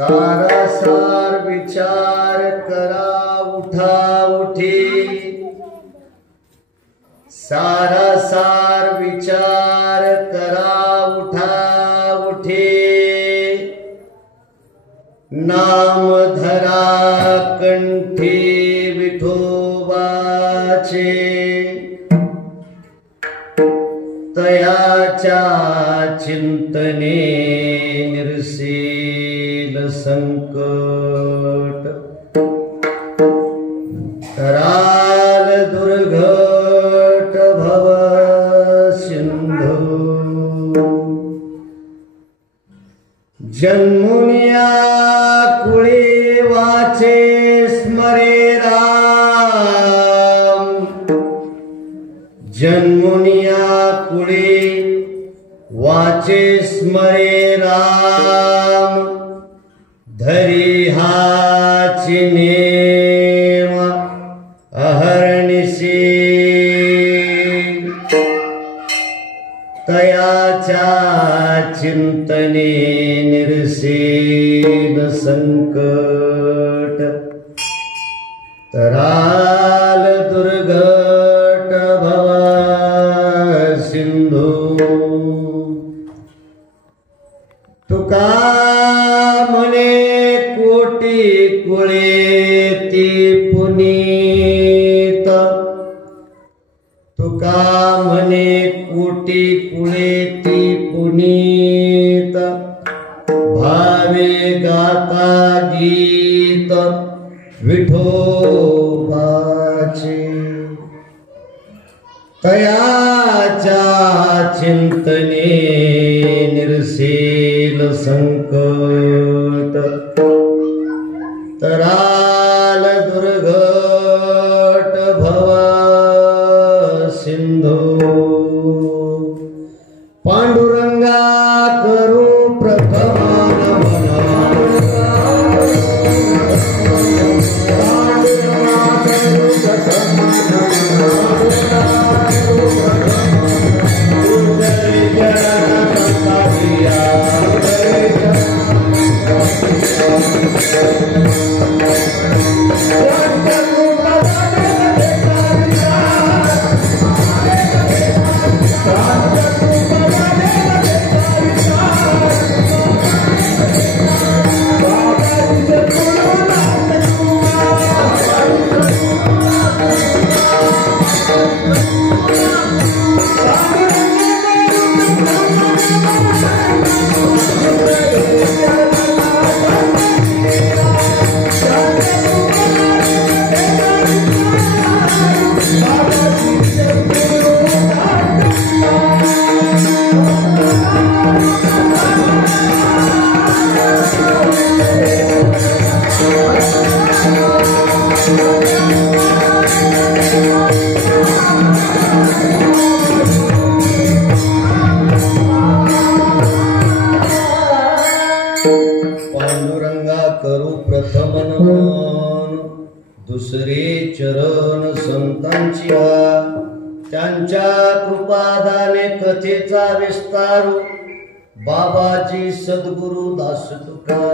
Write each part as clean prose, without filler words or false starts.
सारासार विचार करा उठा उठी, सारासार विचार करा उठा उठी, नाम धरा कंठी विठोबाचे, तयाच्या चिंतने निरसेल संकट, कराल दुर्घट भव सिंधू, जन्मुनिया कुळी वाचे स्मरे राम, जन्मुनिया कुळी वाचे स्मरे राम, धरी हाची नेम अहर्निशी, तयाच्या चिंतने निरसेल संकट, तराल दुर्घट भव सिंधू, तुका म्हणे कोटी कुळेती पुनीत, तुका म्हणे कोटी कुळेती पुनीत, भावे गाता गीत विठोबाचे, तयाच्या चिंतने निरसेल संकट, तराल दुर्घट भव सिंधू, पांडुरंगा करू प्रथम पांडुरंगा करू प्रथम नमन, दुसरे चरण संतांची, त्यांच्या कृपादाने कथेचा विस्तारू, बाबाजी सद्गुरु दास तुका,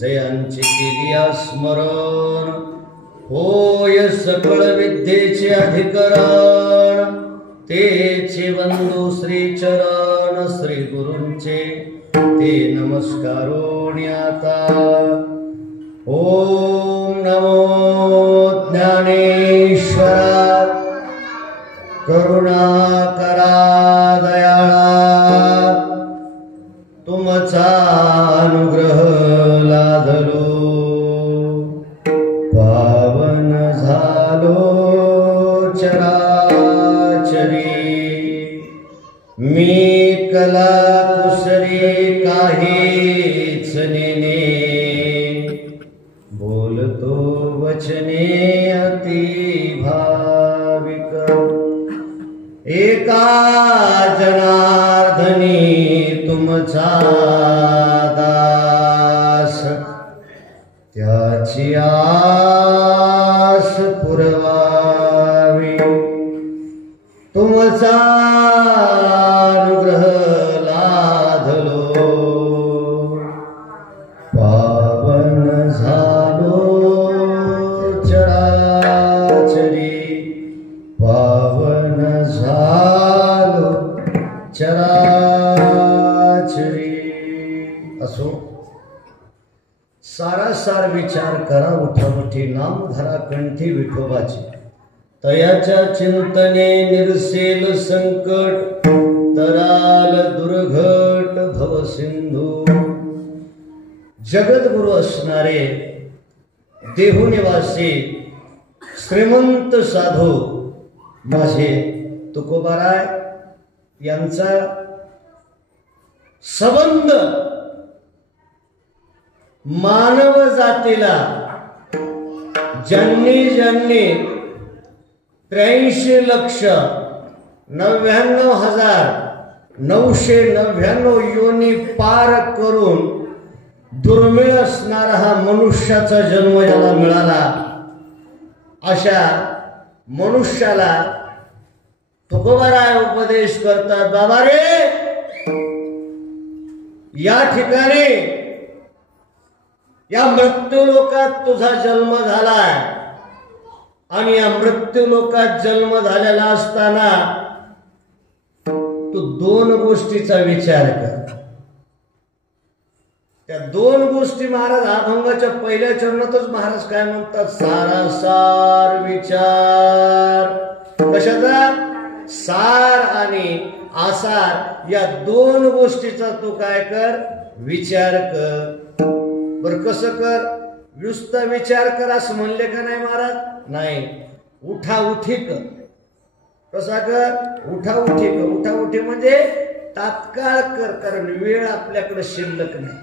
जयांची केली स्मरण, होय सकळ विद्येचे अधिकरण, तेचे बंधू श्री चरण श्री गुरूंचे, ते नमस्कारोण्याता। ओम नमो ज्ञानेश्वरा, करुणाकरा दयाळा, तुमचा अनुग्रह लादलो, पावन झालो चराचरी, मी कला कुसरी काहीच नेने, बोलतो वचने अति भाविक, एका जनार्दनी तुमचा दास, त्याची आस पुरवावी, तुमचा अनुग्रह लाधलो, सारासार विचार करा उठावठी नाम धरा कंठी विठोबाची तयाच्या चिंतने निरसेल संकट तराल दुर्घट भव सिंधू। जगद्गुरु असणारे देहुनिवासी श्रीमंत साधू माझे तुकोबाराय यांचा संबंध मानव जातीला ज्यांनी 83,99,999 योनी पार करून दुर्मिळ असणारा हा मनुष्याचा जन्म याला मिळाला, अशा मनुष्याला तुकोबाराय उपदेश करतात, बाबा रे या ठिकाणी या मृत्यू लोकात तुझा जन्म झालाय आणि या मृत्यू लोकात जन्म झालेला असताना तू 2 गोष्टीचा विचार कर। त्या 2 गोष्टी महाराज अभंगाच्या पहिल्या चरणातच महाराज काय म्हणतात, सारासार विचार। कशाचा? सार आणि आसार या 2 गोष्टीचा तू काय कर, विचार कर। बर कसं कर? नुसता विचार कर असं म्हणले का नाही महाराज? नाही, उठाउठी कर। कसा कर? उठाउठी कर। उठाउठी म्हणजे तात्काळ कर, कारण वेळ आपल्याकडे शिल्लक नाही।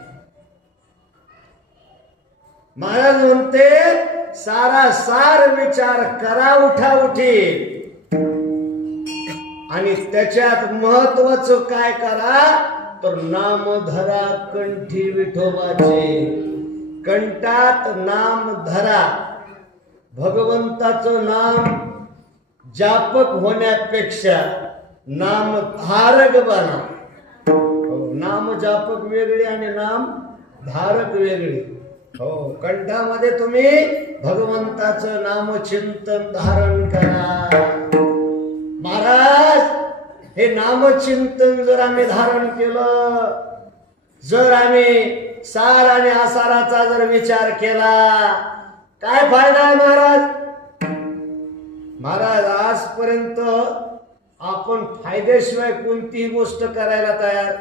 महाराज म्हणते सारासार विचार करा उठाउठी, आणि त्याच्यात महत्वाचं काय करा तर नाम धरा कंठी विठोबाचे। कंठात नाम धरा, भगवंताचं नाम जापक होण्यापेक्षा नाम धारक बना। नाम जापक वेगळे आणि नाम धारक वेगळे। हो, कंठामध्ये तुम्ही भगवंताचं नाम चिंतन धारण करा। महाराज हे नामचिंतन जर आम्ही धारण केलं, जर आम्ही सार आणि आसाराचा जर विचार केला, काय फायदा आहे महाराज? महाराज आजपर्यंत आपण फायद्याशिवाय कोणतीही गोष्ट करायला तयार।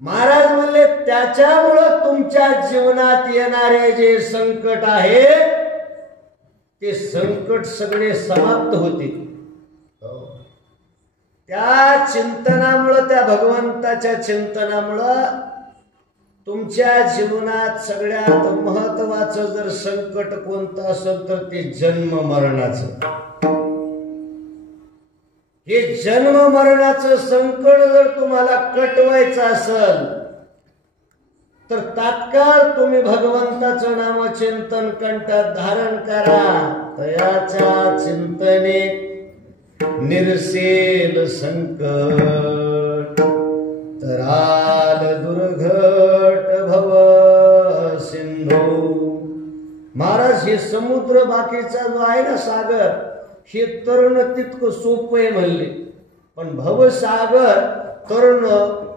महाराज म्हणले त्याच्यामुळं तुमच्या जीवनात येणारे जे संकट आहे ते संकट सगळे समाप्त होतील। त्या चिंतनामुळं, त्या भगवंताच्या चिंतनामुळं तुमच्या जीवनात सगळ्यात महत्वाचं जर संकट कोणतं असेल तर ते जन्म मरणाचं। हे जन्म मरणाचं संकट जर तुम्हाला कटवायचं असेल तर तात्काळ तुम्ही भगवंताचं नामचिंतन कंठात धारण करा। तयाच्या चिंतने निरसेल संकट तराल दुर्घट भव सिंधू। महाराज हे समुद्र बाकीचा जो आहे ना सागर, हे तरण तितकं सोपं आहे म्हणले, पण भवसागर तरण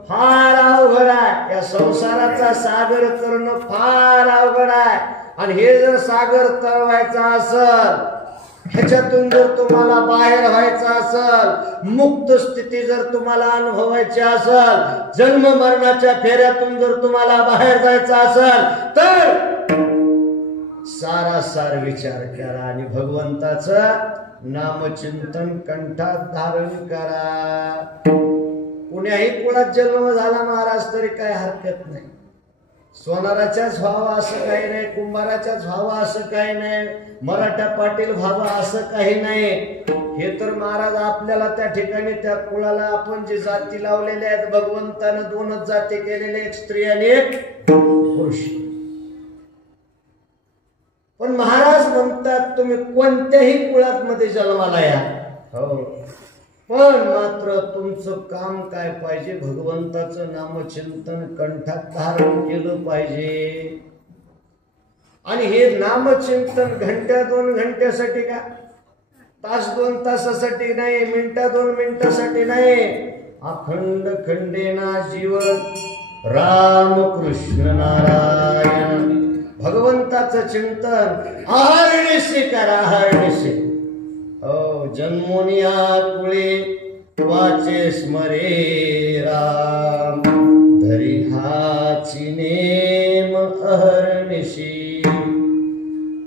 फार अवघड आहे। या संसाराचा सागर तरण फार अवघड आहे, आणि हे जर सागर तरवायचा असेल, ह्याच्यातून जर तुम्हाला बाहेर व्हायचं असेल, मुक्त स्थिती जर तुम्हाला अनुभवायची असेल, जन्म मरणाच्या फेऱ्यातून जर तुम्हाला बाहेर जायचं असेल तर सारासार विचार करा आणि भगवंताचं नामचिंतन कंठात धारण करा। कुण्याही कुळात जन्म झाला महाराज तरी काही हरकत नाही, सोनाराच्याच व्हावा असं काही नाही, कुंभाराच्याच व्हावा असं काही नाही, मराठा पाटील व्हावा असं काही नाही। हे तर महाराज आपल्याला त्या ठिकाणी त्या कुळाला आपण जे जाती लावलेल्या आहेत, भगवंतानं 2च जाती केलेल्या, एक स्त्री आणि एक पुरुष। पण महाराज म्हणतात तुम्ही कोणत्याही कुळात मध्ये जन्माला या, हो, पण मात्र तुमचं काम काय पाहिजे, भगवंताचं नामचिंतन कंठात धारण केलं पाहिजे। आणि हे नामचिंतन घंट्या 2 घंट्यासाठी का, तास 2 तासासाठी नाही, मिनिटा 2 मिनिटासाठी नाही, अखंड खंडेना जीवन राम कृष्ण नारायण भगवंताचं चिंतन अहर्निशी करा अहर्निशी. हो जन्मोनिया कुळे वाचे स्मरे राम धरी हाची नेम अहर्निशी.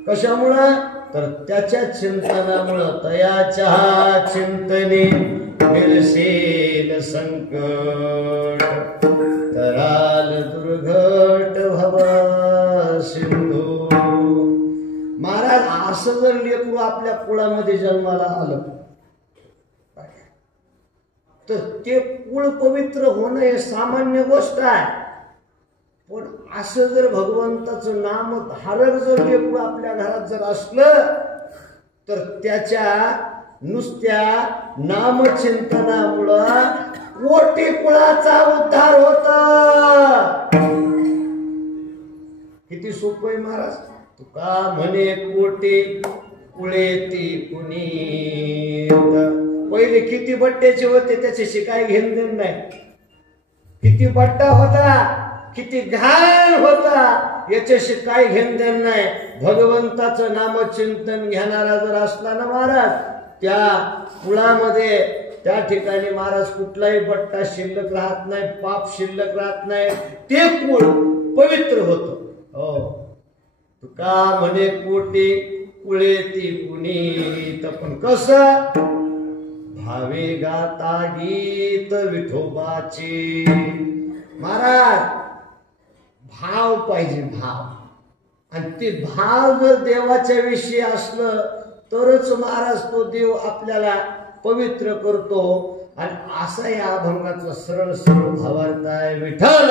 कशामुळं तर त्याच्या चिंतनामुळं तयाच्या चिंतने निरसेल संकट तराल दुर्घट भव सिंधू. महाराज असं जर लेकरू आपल्या कुळामध्ये जन्माला आलं तर ते कुळ पवित्र होणं हे सामान्य गोष्ट आहे. पण असं जर भगवंताचं नाम धारक जर लेकरू आपल्या घरात जर असलं तर त्याच्या नुसत्या नामचिंतनामुळं कोटी कुळाचा उद्धार होता. किती सोपं आहे महाराज. तुका म्हणे कोटी कुळे ती कुणी. पहिले किती बट्ट्याचे होते त्याच्याशी काय घेणं देणं नाही. किती बट्टा होता किती घाण होता याच्याशी काय घेणं देणं नाही. भगवंताचं नामचिंतन घेणारा जर असला ना महाराज त्या कुळामध्ये त्या ठिकाणी महाराज कुठलाही बट्टा शिल्लक राहत नाही पाप शिल्लक राहत नाही. ते कुळ पवित्र होतं. हो तुका म्हणे कोटी कुळे ती पुनीत. पण कसं भावे गाता गीत विठोबाचे. महाराज भाव पाहिजे भाव. आणि ते भाव जर देवाच्या विषयी असलं तरच महाराज तो देव आपल्याला पवित्र करतो. आणि असा या अभंगाचा सरळ सरळ भावार्थ आहे. विठ्ठल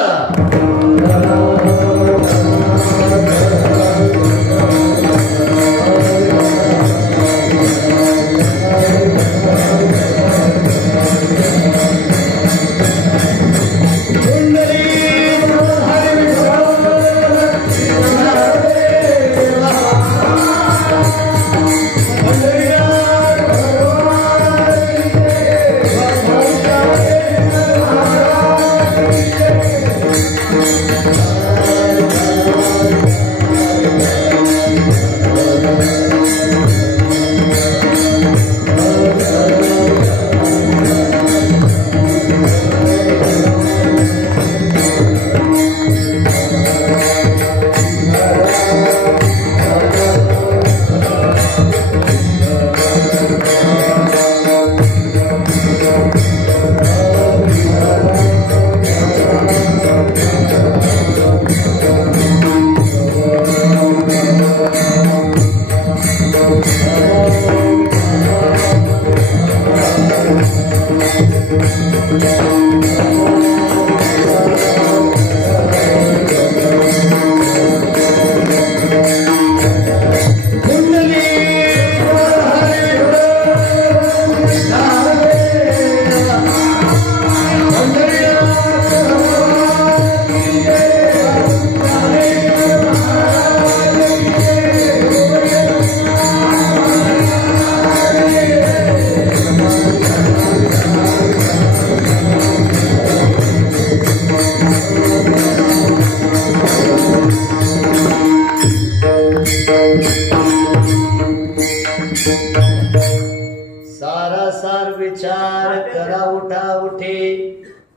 सारासार विचार करा उठा उठे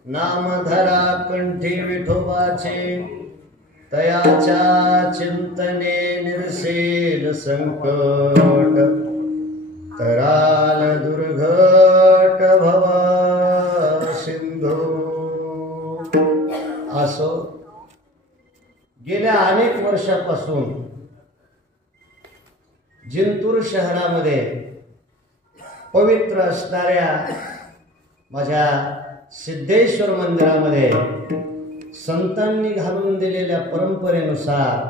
नाम धरा कंठी विठोबाचे तयाच्या चिंतने निरसेल संकट तराल दुर्घट भव सिंधू. असो गेल्या अनेक वर्षापासून जिंतूर शहरामध्ये पवित्र असणाऱ्या माझ्या सिद्धेश्वर मंदिरामध्ये संतांनी घालून दिलेल्या परंपरेनुसार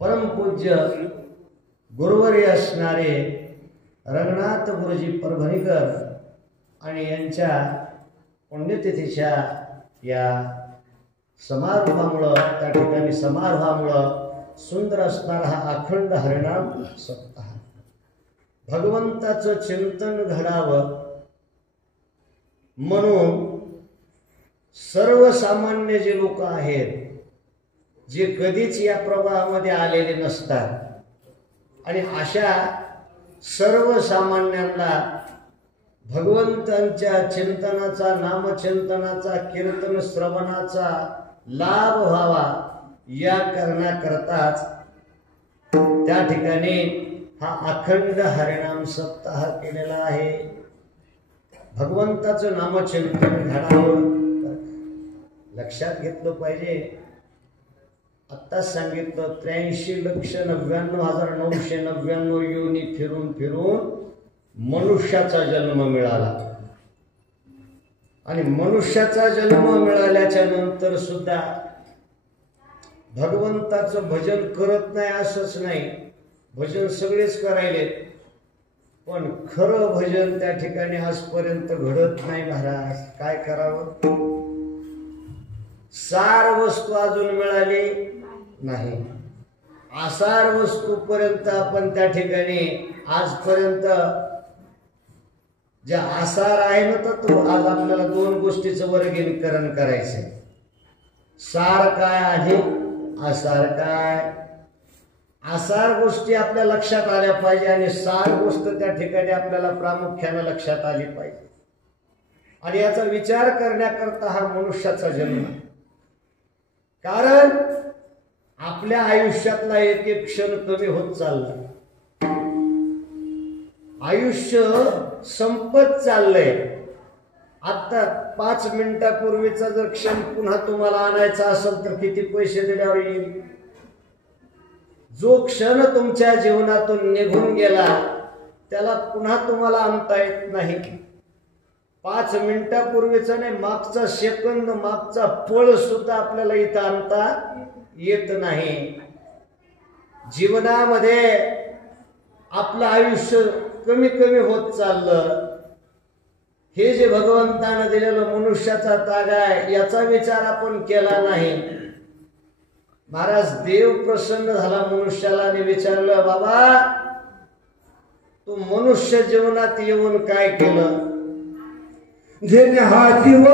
परमपूज्य गुरुवर्य असणारे रंगनाथ गुरुजी परभणीकर आणि यांच्या पुण्यतिथीच्या या समारोहामुळं त्या ठिकाणी समारोहामुळं सुंदर असणारा हा अखंड हरिनाम सप्ताह भगवंताचं चिंतन घडावं म्हणून सर्वसामान्य जे लोक आहेत, जे कधीच या प्रवाहामध्ये आलेले नसतात, आणि अशा सर्वसामान्यांना भगवंतांच्या चिंतनाचा, नामचिंतनाचा, कीर्तन श्रवणाचा लाभ व्हावा या करण्याकरताच त्या ठिकाणी हा अखंड हरिनाम सप्ताह केलेला आहे. भगवंताचं नामचिंतन घडावं. लक्षात घेतलं पाहिजे. आत्ताच सांगितलं 83,99,999 योनी फिरून फिरून मनुष्याचा जन्म मिळाला. आणि मनुष्याचा जन्म मिळाल्याच्या नंतर सुद्धा भगवंताचं भजन करत नाही असंच नाही, भजन सगळेच करायले, पण खरं भजन त्या ठिकाणी आजपर्यंत घडत नाही. महाराज काय करावं? सार वस्तू अजून मिळाली नाही. आसार वस्तू पर्यंत आपण त्या ठिकाणी आजपर्यंत ज्या आसार आहे ना, तर आज आपल्याला दोन गोष्टीचं वर्गीकरण करायचंय. सार काय आहे, आसार काय. आसार गोष्टी आपल्या लक्षात आल्या पाहिजे आणि सार गोष्ट त्या ठिकाणी आपल्याला प्रामुख्याने लक्षात आली पाहिजे. आणि याचा विचार करण्याकरता हा मनुष्याचा जन्म. कारण आपल्या आयुष्यातला एक एक क्षण कमी होत चालला. आयुष्य संपत चाललंय. आता 5 मिनिटापूर्वीचा जर क्षण पुन्हा तुम्हाला आणायचा असेल तर किती पैसे दिल्यावर येईल? जो क्षण तुमच्या जीवनातून निघून गेला त्याला पुन्हा तुम्हाला आणता येत नाही. 5 मिनिटापूर्वीचा नाही, मागचा सेकंद, मागचा पळ सुद्धा आपल्याला इथं आणता येत नाही. जीवनामध्ये आपलं आयुष्य कमी कमी होत चाललं. हे जे भगवंतानं दिलेलं मनुष्याचा तागा आहे याचा विचार आपण केला नाही. महाराज देव प्रसन्न झाला मनुष्याला आणि विचारलं, बाबा तू मनुष्य जीवनात येऊन काय केलं? जेने हा जीव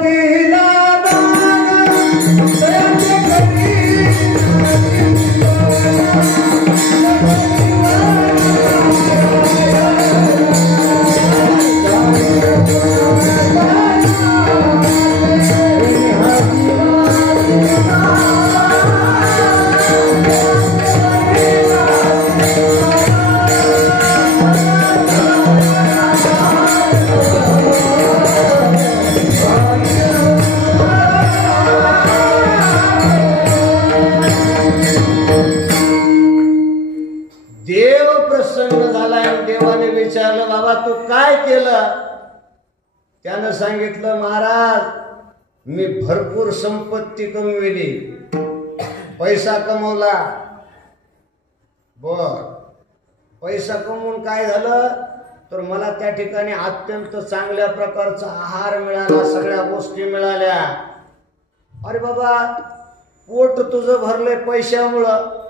दिला विचारलं, बाबा तू काय केलं? त्यानं सांगितलं, महाराज मी भरपूर संपत्ती कमविली, पैसा कमवला. बर, पैसा कमवून काय झालं तर मला त्या ठिकाणी अत्यंत चांगल्या प्रकारचा आहार मिळाला, सगळ्या गोष्टी मिळाल्या. अरे बाबा पोट तुझं भरलंय पैशामुळं,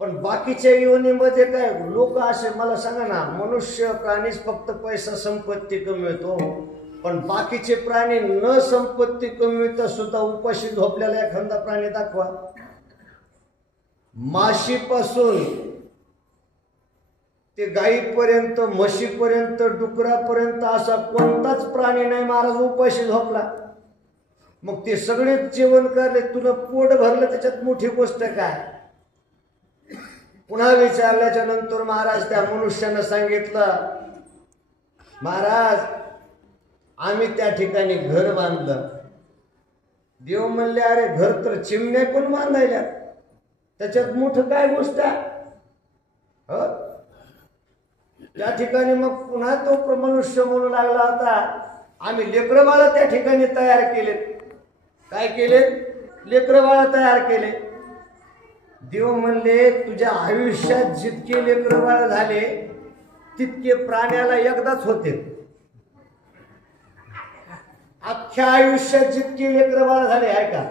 पण बाकीच्या योनीमध्ये काय लोक असे, मला सांगा ना, मनुष्य प्राणीच फक्त पैसा संपत्ती कमवितो, पण बाकीचे प्राणी न संपत्ती कमविता सुद्धा उपाशी झोपलेला एखादा प्राणी दाखवा. माशीपासून ते गायीपर्यंत, म्हशीपर्यंत, डुकरापर्यंत असा कोणताच प्राणी नाही महाराज उपाशी झोपला. मग ते सगळे जेवण करले, तुला पोट भरलं, त्याच्यात मोठी गोष्ट काय? पुन्हा विचारल्याच्या नंतर महाराज त्या मनुष्यानं सांगितलं, महाराज आम्ही त्या ठिकाणी घर बांधलं. देव म्हणले, अरे घर तर चिमण्या पण बांधायला, त्याच्यात मोठं काय गोष्ट आहे? त्या ठिकाणी मग पुन्हा तो मनुष्य म्हणू लागला होता, आम्ही लेकरं बाळा त्या ठिकाणी तयार केलेत. काय केले? लेकरं बाळा तयार केले. देव म्हणले, तुझ्या आयुष्यात जितके लेकरं बाळ झाले तितके प्राण्याला एकदाच होते. अख्ख्या आयुष्यात जितके लेकरं बाळ झाले आहे का,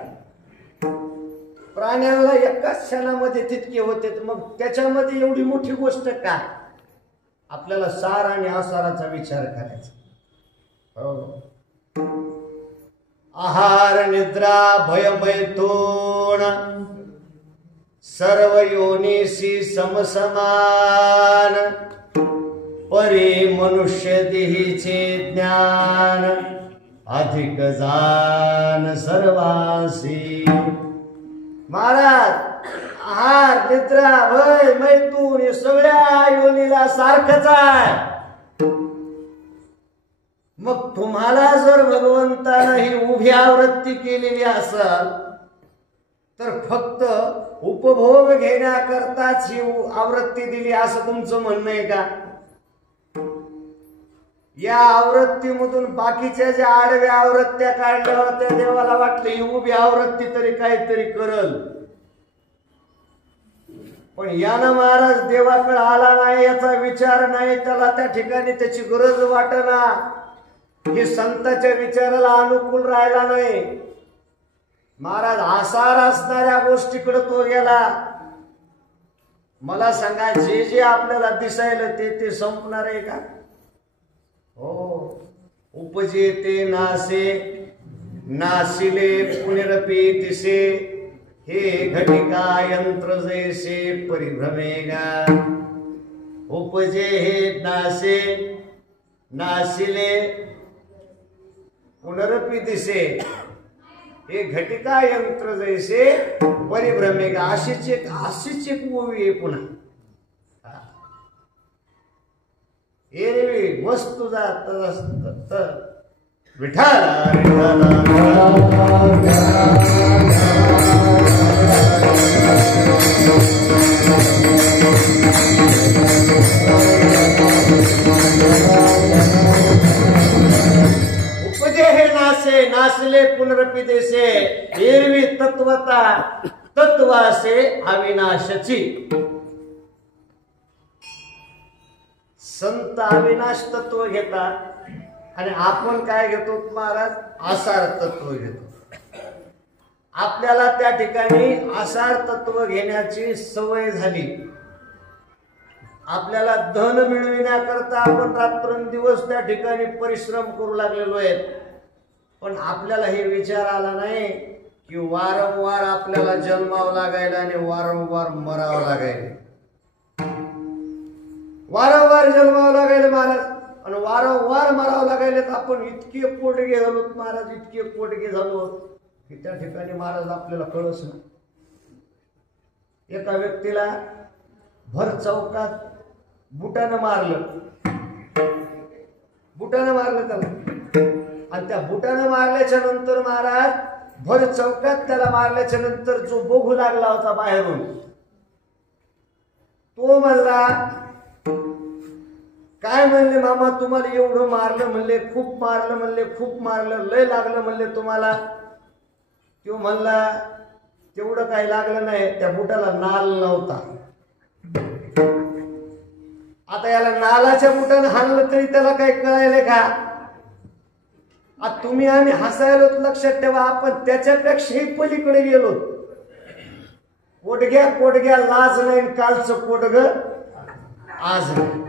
प्राण्याला एकाच क्षणामध्ये तितके होते. मग त्याच्यामध्ये एवढी मोठी गोष्ट काय? आपल्याला सार आणि आसाराचा विचार करायचा. हो, आहार निद्रा भय मैथुन सर्व योनिसी समसमान परी मनुष्य देहीचे ज्ञान अधिक जान सर्वासी. महाराज आहार निद्रा भय मैथुन हे सगळ्या योनीला सारखंच आहे. मग तुम्हाला जर भगवंतानं ही उभी आवृत्ती केलेली असेल तर फक्त उपभोग घेण्याकरताच ही आवृत्ती दिली असं तुमचं म्हणणं आहे का? या आवृत्तीमधून बाकीच्या ज्या आडव्या आवृत्त्या काढल्या होत्या देवाला वाटलं ही उभी आवृत्ती तरी काहीतरी करल, पण यानं महाराज देवाकडे आला नाही याचा विचार नाही, त्याला त्या ठिकाणी त्याची गरज वाटना, हे संतांच्या विचाराला अनुकूल राहिला नाही. महाराज आसार असणाऱ्या गोष्टीकडे तो गेला. मला सांगा जे जे आपल्याला दिसायला ते संपणार आहे का? हो. उपजे ते नासे नासिले पुनरपी तिसे हे घटिका यंत्र जैसे परिभ्रमेगा. उपजे हे नासे नासिले पुनरपी दिसे हे घटिका यंत्र जैसे परिभ्रमेगा. अशीच एक ओवी आहे पुन्हा. एरवी वस्तू जात विठाला उपजे हे नासे नासले पुनरपी देसे एरवी तत्वता तत्वासे अविनाशची. संत अविनाश तत्व घेतात आणि आपण काय घेतो महाराज? आसार तत्व घेतो. आपल्याला त्या ठिकाणी आसार तत्व घेण्याची सवय झाली. आपल्याला धन मिळविण्याकरता आपण रात्रंदिवस त्या ठिकाणी परिश्रम करू लागलेलो आहे, पण आपल्याला हे विचार आला नाही की वारंवार आपल्याला जन्मावं लागायला आणि वारंवार मरावं लागायला. वारंवार जन्मावं लागायला महाराज आणि वारंवार मरावं लागायला. तर आपण इतके पोटगे झालो महाराज, इतके पोटगे झालो की त्या ठिकाणी महाराज आपल्याला कळच ना. एका व्यक्तीला भर चौकात बुटानं मारलं त्याला, आणि त्या बुटानं मारल्याच्या नंतर महाराज भर चौकात त्याला मारल्याच्या नंतर जो बघू लागला होता बाहेरून तो म्हणला, काय म्हणले मामा तुम्हाला एवढं मारलं? म्हणले खूप मारलं. म्हणले खूप मारलं, लय लागलं म्हणले तुम्हाला? तो म्हणला तेवढं काही लागलं नाही, त्या बुटाला नाल नव्हता. आता याला नालाच्या बुटाने हाणलं तरी त्याला काही कळायले का? आता तुम्ही आम्ही हसायलो, लक्षात ठेवा आपण त्याच्यापेक्षाही पलीकडे गेलो. पोटग्या लाज नाही, कालचं पोटग आज नाही.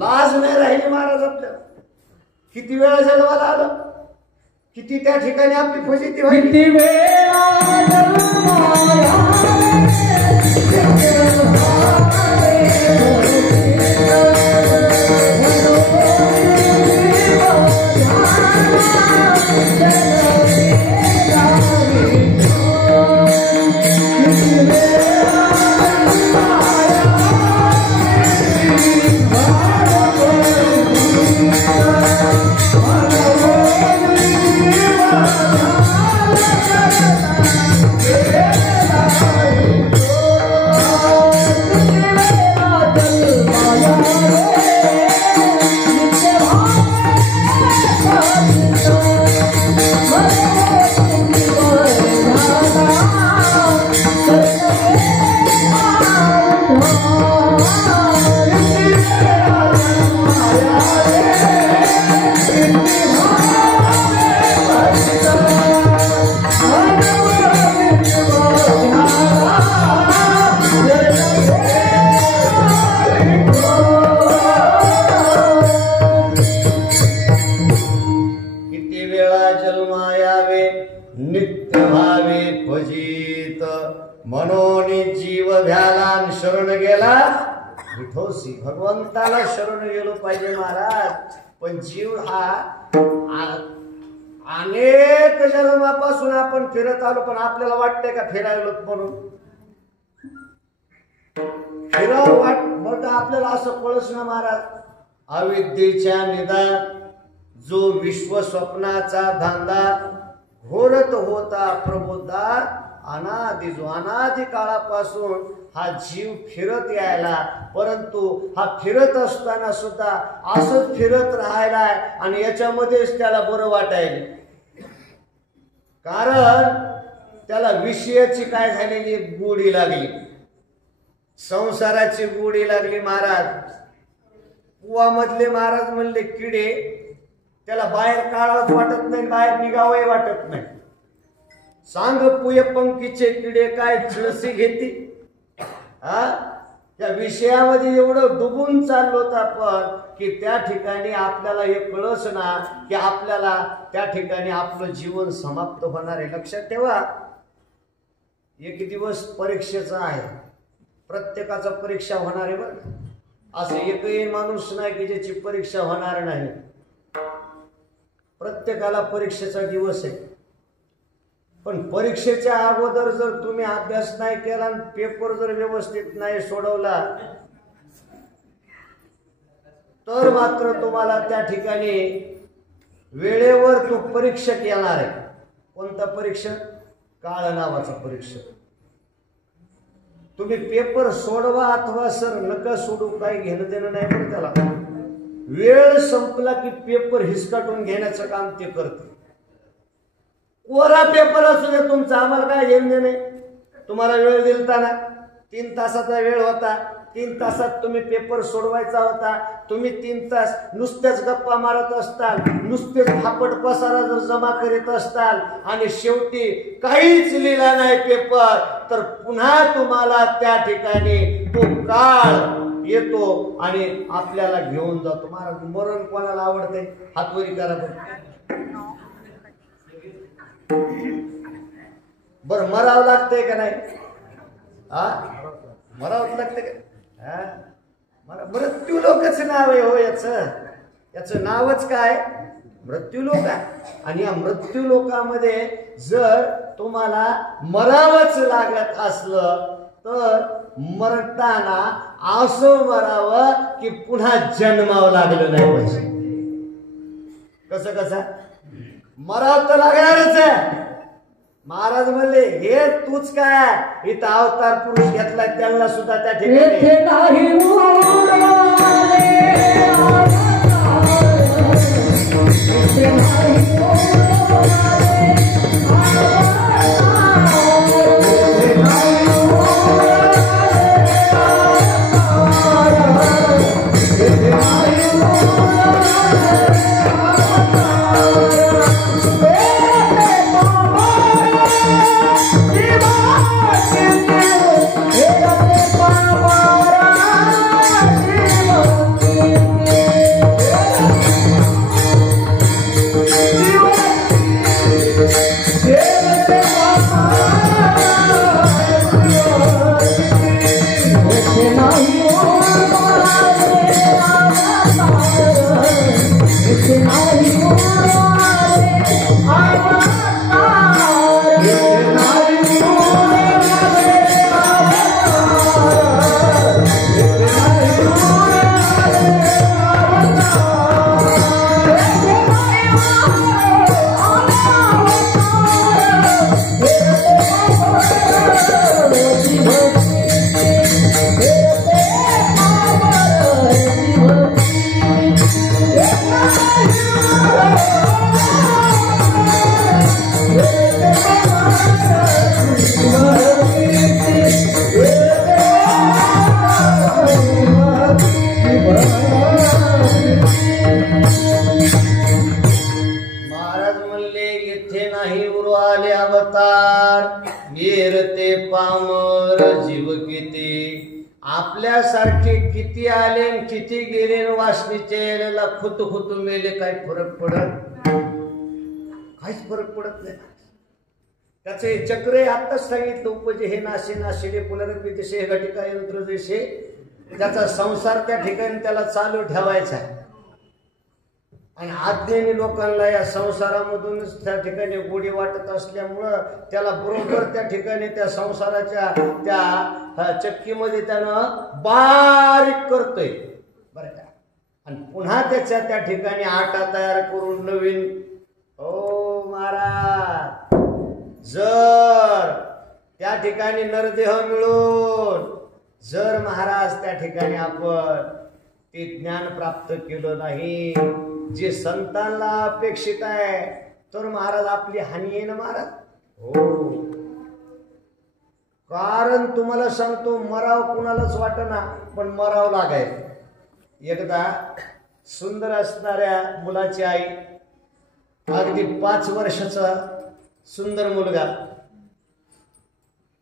लाज नाही राहिली महाराज आपल्याला. किती वेळा जन्माला आलं, किती त्या ठिकाणी आपली फजिती व्हायची. Oh म्हणून जीव भ्याला शरण गेला विठोसी. भगवंताला शरण गेलो पाहिजे महाराज. पण जीव हा अनेक जन्मापासून आपण फिरत आलो, पण आपल्याला वाटतंय का फिरायलो म्हणून? फिरावं वाट बघ आपल्याला असं कळस ना महाराज. अविद्येच्या निदान जो विश्व स्वप्नाचा धांदा घोरत होता प्रबोधा, अनादि काळापासून हा जीव फिरत यायला, परंतु हा फिरत असताना सुद्धा असंच फिरत राहायलाय आणि याच्यामध्येच त्याला बरं वाटायला. कारण त्याला विषयाची काय झालेली गोडी लागली, संसाराची गोडी लागली महाराज. कुवामधले महाराज म्हणले किडे त्याला बाहेर काढावंच वाटत नाही, बाहेर निघावंही वाटत नाही. सांग पुय पंखीचे किडे काय चिळसी घेती. त्या विषयामध्ये एवढं डुबून चाललो होतं आपण की त्या ठिकाणी आपल्याला हे कळस ना की आपल्याला त्या ठिकाणी आपलं जीवन समाप्त होणार आहे. लक्षात ठेवा, एक दिवस परीक्षेचा आहे, प्रत्येकाचा परीक्षा होणार आहे बरं. असं एकही माणूस नाही की ज्याची परीक्षा होणार नाही. प्रत्येकाला परीक्षेचा दिवस आहे. पण परीक्षेच्या अगोदर जर तुम्ही अभ्यास नाही केला आणि पेपर जर व्यवस्थित नाही सोडवला तर मात्र तुम्हाला त्या ठिकाणी वेळेवर तो परीक्षक येणार आहे. कोणता परीक्षक? काळ नावाचा परीक्षक. तुम्ही पेपर सोडवा अथवा सर नका सोडू, काही घेणं देणं नाही पण त्याला. वेळ संपला की पेपर हिसकाटून घेण्याचं काम ते करते. कोरा पेपर असू दे तुमचा, आम्हाला काय घेणं नाही. तुम्हाला वेळ दिलता ना, 3 तासाचा वेळ होता, 3 तासात तुम्ही पेपर सोडवायचा होता. तुम्ही 3 तास नुसतेच गप्पा मारत असताल, नुसतेच फापट पसारा जर जमा करीत असताल आणि शेवटी काहीच लिहिला नाही पेपर, तर पुन्हा तुम्हाला त्या ठिकाणी तो काळ येतो आणि आपल्याला घेऊन जातो. महाराज मरण कोणाला आवडते? हातवरी करा बर. मरावं लागतंय का नाही? मरावं लागतंय का? मृत्यू लोकच नाव आहे हो. याचं नावच काय? मृत्यू लोक आहे. आणि या मृत्यू लोकामध्ये जर तुम्हाला मरावंच लागत असलं तर मरताना असं मरावं की पुन्हा जन्मावं लागलं नाही पाहिजे. कसं मराव तर लागणारच आहे. महाराज म्हणले हे तूच काय इथं अवतार पुरुष घेतलाय त्यांना सुद्धा त्या ठिकाणी आपल्यासारखे किती आले किती गेले वासनीचे खुत मेले, काही फरक पडत? काहीच फरक पडत नाही. त्याचे चक्र आत्ताच सांगितलं, उपजे हे नाशे नाशिले पुनरपी दिशे घटिका यंत्र दिशे. त्याचा संसार त्या ठिकाणी त्याला चालू ठेवायचा आहे. आणि अज्ञानी लोकांना या संसारामधूनच त्या ठिकाणी गोडी वाटत असल्यामुळं त्याला बरोबर त्या ठिकाणी त्या संसाराच्या त्या चक्कीमध्ये त्यानं बारीक करतोय बरं का. आणि पुन्हा त्याच्या त्या ठिकाणी आटा तयार करून नवीन. ओ महाराज, जर त्या ठिकाणी नरदेह मिळून जर महाराज त्या ठिकाणी आपण ते ज्ञान प्राप्त केलं नाही जे संतांना अपेक्षित आहे, तर महाराज आपली हानी आहे ना महाराज. हो, कारण तुम्हाला सांगतो, मराव कुणालाच वाटना, पण मराव लागायचं. एकदा सुंदर असणाऱ्या मुलाची आई, अगदी 5 वर्षाचा सुंदर मुलगा,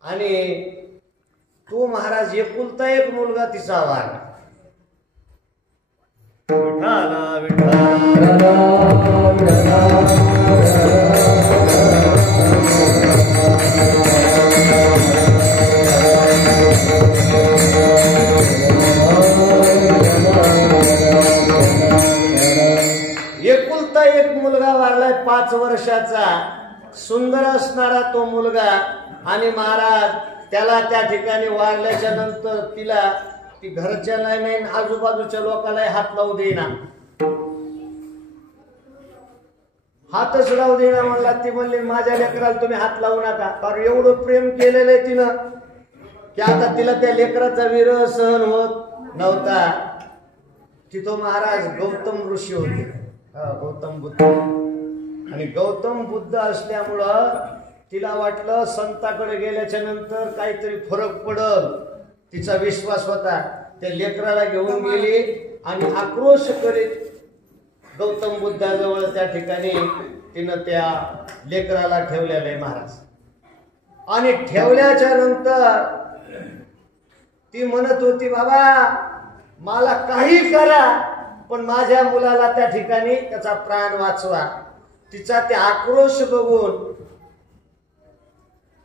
आणि तो महाराज एकुलता एक मुलगा तिचा वार. विठाला विठाला एकुलता एक मुलगा वारलाय 5 वर्षाचा, सुंदर असणारा तो मुलगा. आणि महाराज त्याला त्या ठिकाणी वारल्याच्या नंतर तिला ती घरच्याला नाही आजूबाजूच्या लोकांना हात लावू देईना, हातच लावू देईना. म्हणला ती म्हणली माझ्या लेकराला तुम्ही हात लावू नका, कारण एवढं प्रेम केलेलं आहे तिनं की आता तिला त्या लेकराचा विरह सहन होत नव्हता. तिथं महाराज गौतम ऋषी होते, गौतम बुद्ध. आणि गौतम बुद्ध असल्यामुळं तिला वाटलं संताकडे गेल्याच्या नंतर काहीतरी फरक पडल, तिचा विश्वास होता. त्या लेकराला घेऊन गेली आणि आक्रोश करीत गौतम बुद्धाजवळ त्या ठिकाणी तिनं त्या लेकराला ठेवलेलं आहे महाराज. आणि ठेवल्याच्या नंतर ती म्हणत होती, बाबा मला काही करा, पण माझ्या मुलाला त्या ठिकाणी त्याचा प्राण वाचवा. तिचा ते आक्रोश बघून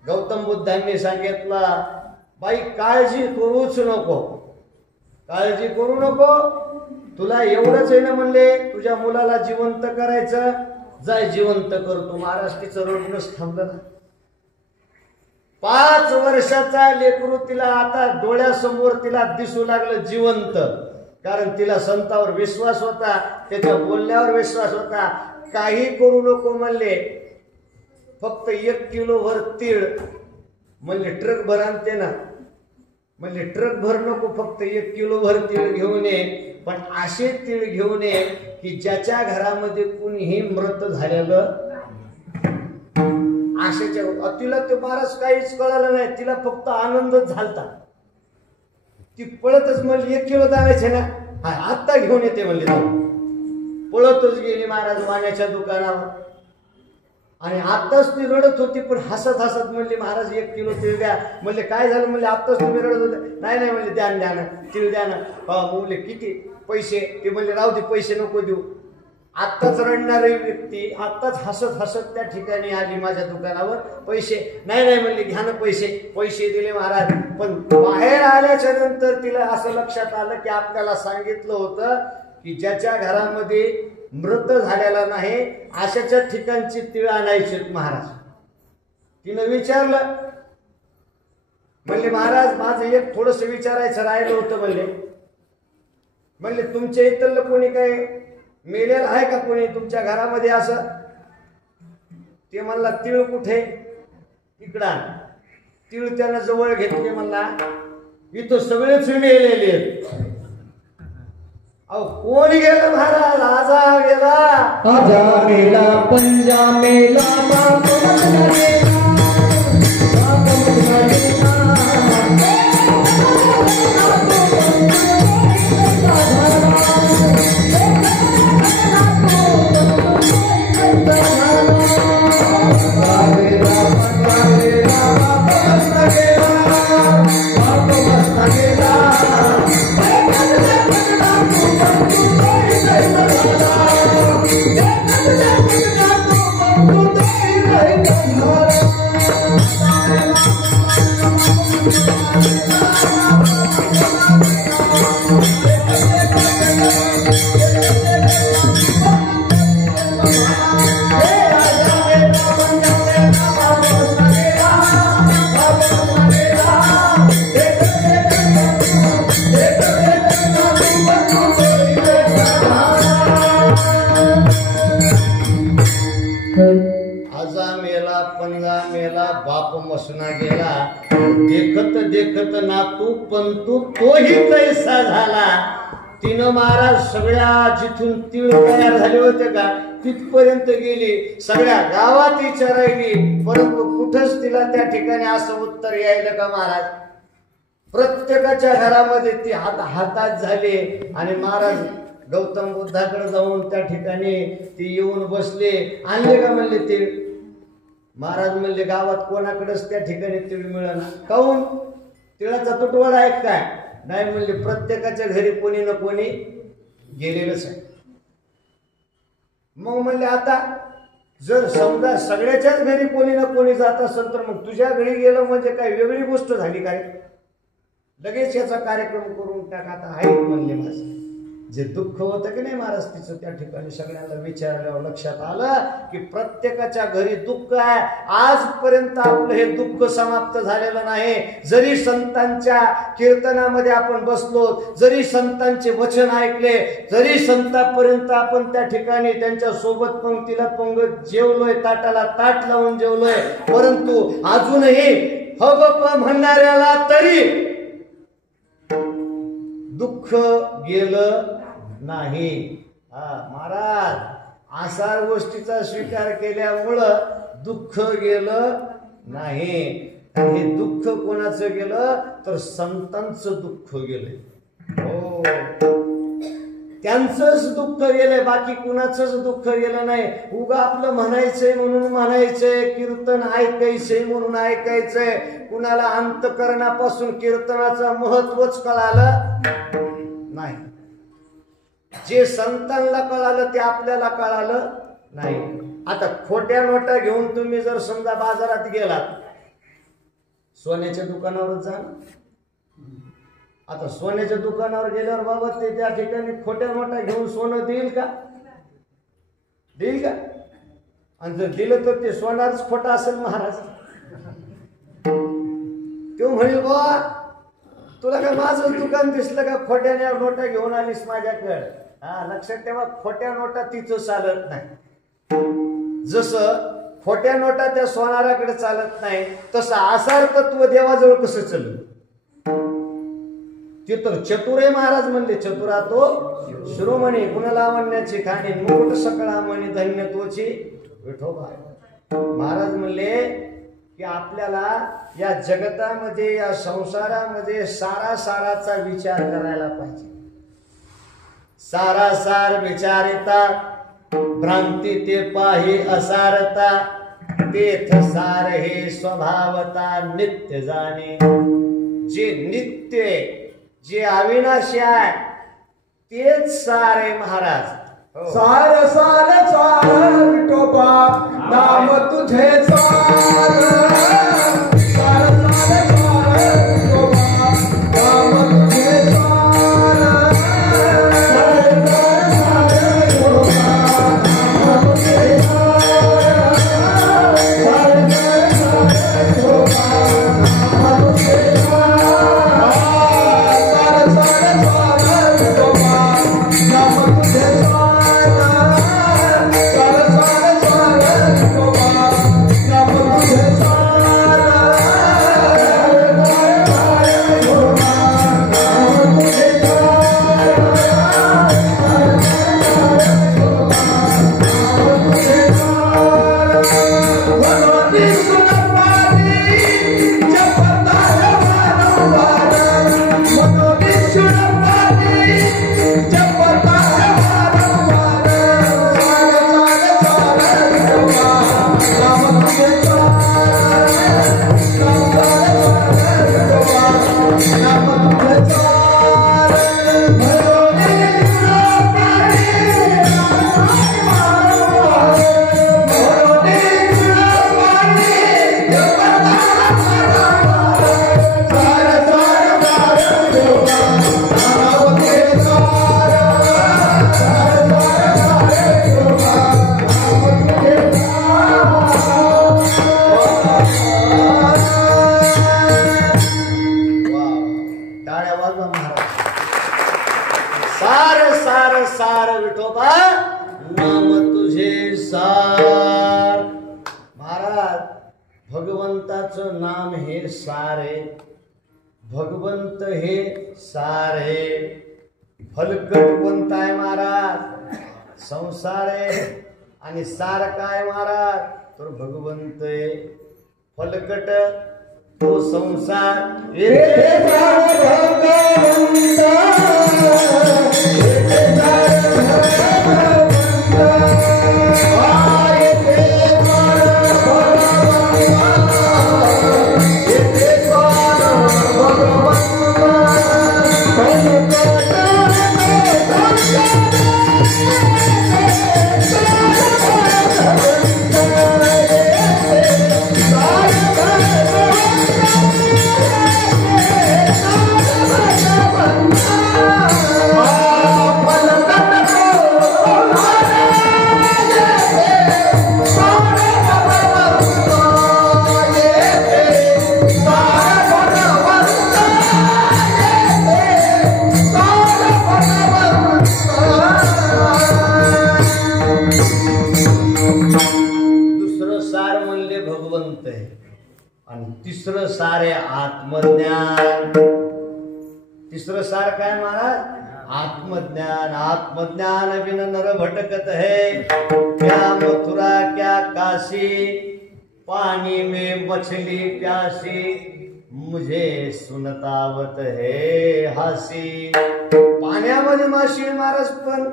गौतम बुद्धांनी सांगितलं, बाई काळजी करूच नको, काळजी करू नको, तुला एवढंच आहे ना म्हणले, तुझ्या मुलाला जिवंत करायचं, जाय जिवंत करतो. महाराज तिचं रडणंच थांबलं ना. 5 वर्षाचा लेकरू तिला आता डोळ्यासमोर तिला दिसू लागलं जिवंत, कारण तिला संतावर विश्वास होता, त्याच्या बोलण्यावर विश्वास होता. काही करू नको म्हणले, फक्त 1 किलो भर तीळ, म्हणले ट्रक भर आणते ना, म्हणले ट्रक भर नको, फक्त 1 किलो भर तीळ घेऊन ये. पण असे तीळ घेऊन ये की ज्याच्या घरामध्ये कुणीही मृत झालेलं आशेच्या. तिला ते महाराज काहीच कळालं नाही, तिला फक्त आनंदच झालता. ती पळतच म्हणली 1 किलो दाण्याचे ना, हा आत्ता घेऊन येते म्हणली. पळतच गेली महाराज वाण्याच्या दुकानावर. आणि आत्ताच ती रडत होती, पण हसत हसत म्हणली महाराज 1 किलो तीळ द्या. म्हणले काय झालं, म्हणले आत्ताच तुम्ही रडत होते. नाही नाही म्हणले द्या ना तीळ द्या ना. म्हणले किती पैसे, ते म्हणले राहू दे पैसे नको देऊ. आत्ताच रडणारी व्यक्ती आत्ताच हसत हसत त्या ठिकाणी आली माझ्या दुकानावर, पैसे नाही नाही म्हणले घ्या ना पैसे. पैसे दिले महाराज. पण बाहेर आल्याच्या नंतर तिला असं लक्षात आलं की आपल्याला सांगितलं होतं की ज्याच्या घरामध्ये मृत झालेला नाही अशाच्या ठिकाणची तीळ आणायची महाराज. तिनं विचारलं, म्हणले महाराज माझं एक थोडस विचारायचं राहिलं होतं. म्हणले तुमच्या इथलं कोणी काय मेलेलं आहे का कोणी तुमच्या घरामध्ये असं? ते म्हणला तीळ कुठे, इकडं. तीळ त्यानं जवळ घेतले, म्हणला इथं सगळेच मेलेले आहेत. अहो कोणी गेलं महाराज? आजा गेला, आजा मेला, पंजा मेला, बापा गेला, Hare पंजा मेला बाप मसना गेला, देखत देखत नातू पंतू तोही कैसा झाला. तिनं महाराज सगळ्या जिथून तीळ तयार झाले होते का तिथपर्यंत गेली, सगळ्या गावात विचारायली, परंतु कुठंच तिला त्या ठिकाणी असं उत्तर यायला का महाराज. प्रत्येकाच्या घरामध्ये ती हातात झाली आणि महाराज गौतम बुद्धाकडे जाऊन त्या ठिकाणी ती येऊन बसले. आणले का म्हणले तीळ. महाराज म्हणले गावात कोणाकडेच त्या ठिकाणी तीळ मिळेना. काहून? तिळाचा तुटवडा आहे काय? नाही म्हणले, प्रत्येकाच्या घरी कोणी ना कोणी गेलेलंच आहे. मग म्हणले आता जर समजा सगळ्याच्याच घरी कोणी ना कोणी जात असेल तर मग तुझ्या घरी गेलं म्हणजे काय वेगळी गोष्ट झाली काय? लगेच याचा कार्यक्रम करून टाका. आता आहे म्हणले माझं जे दुःख होतं की नाही महाराज तिचं त्या ठिकाणी सगळ्यांना विचारल्यावर लक्षात आलं की प्रत्येकाच्या घरी दुःख आहे. आजपर्यंत आपलं हे दुःख समाप्त झालेलं नाही. जरी संतांच्या कीर्तनामध्ये आपण बसलो, जरी संतांचे वचन ऐकले, जरी संतांपर्यंत आपण त्या ठिकाणी त्यांच्या सोबत पंक्तीला पंगत जेवलोय, ताटाला ताट लावून जेवलोय, परंतु अजूनही हबप म्हणणाऱ्याला तरी दुःख गेलं नाही. महाराज असा गोष्टीचा स्वीकार केल्यामुळं दुःख गेलं नाही. हे दुःख कोणाचं गेलं तर संतांचं दुःख गेलंय. हो, त्यांचंच दुःख गेलंय, बाकी कुणाचंच दुःख गेलं नाही. उगा आपलं म्हणायचंय म्हणून म्हणायचंय, कीर्तन ऐकायचंय म्हणून ऐकायचंय. कुणाला अंतकरणापासून कीर्तनाचं महत्वच कळालं नाही. जे संतांना कळालं ते आपल्याला कळालं नाही. आता खोट्या नोटा घेऊन तुम्ही जर समजा बाजारात गेलात, सोन्याच्या दुकानावर जा. आता सोन्याच्या दुकानावर गेल्यावर बाबा ते त्या ठिकाणी खोट्या नोटा घेऊन सोनं देईल का? देईल का? आणि जर दिलं तर ते सोनारच खोटं असेल महाराज. तो म्हणेल बाबा तुला काय माझं दुकान दिसलं का खोट्याने नोटा घेऊन आलीस माझ्याकडे. लक्षात ठेवा, खोट्या नोटा तिथं चालत नाही. जसं खोट्या नोटा त्या सोनाराकडे चालत नाही, तसं आसार तत्व देवाजवळ कसं चाललं. ते तर चतुर आहे महाराज म्हणले, चतुरा तो शिरोमणी, गुणलावण्याची खाणी, मुकुट सकळा मणी धन्य तोची विठोबा. महाराज म्हणले की आपल्याला या जगतामध्ये, या संसारामध्ये सारासाराचा विचार करायला पाहिजे. सारासार विचारिता भ्रांती ते पाही असारता, तेथ सार हे स्वभावता नित्य जाणे. जे नित्य, जे अविनाशी आहे तेच सार आहे महाराज. सार सार सार विठोबा नाम तुझे सार. सार सार सार विठोबा नाम तुझे सार. सार सार सार विठोबा नाम तुझे सार. सार सार सार विठोबा नाम तुझे सार. सार सार सार विठोबा नाम तुझे सार. सार सार सार विठोबा भगवंताचं नाम हे सारे, भगवंत हे सारे. फलकट कोणता आहे महाराज? संसार आहे. आणि सार काय महाराज? तर भगवंत आहे. फलकट तो संसार. तिसरं सार आहे आत्मज्ञान. तिसरं सार काय महाराज? आत्मज्ञान. आत्मज्ञान बिन नर भटकत है, क्या मथुरा क्या काशी, पानी में मछली प्यासी, मुझे सुनतावत है हासी. पाण्यामध्ये माशी महाराज, पण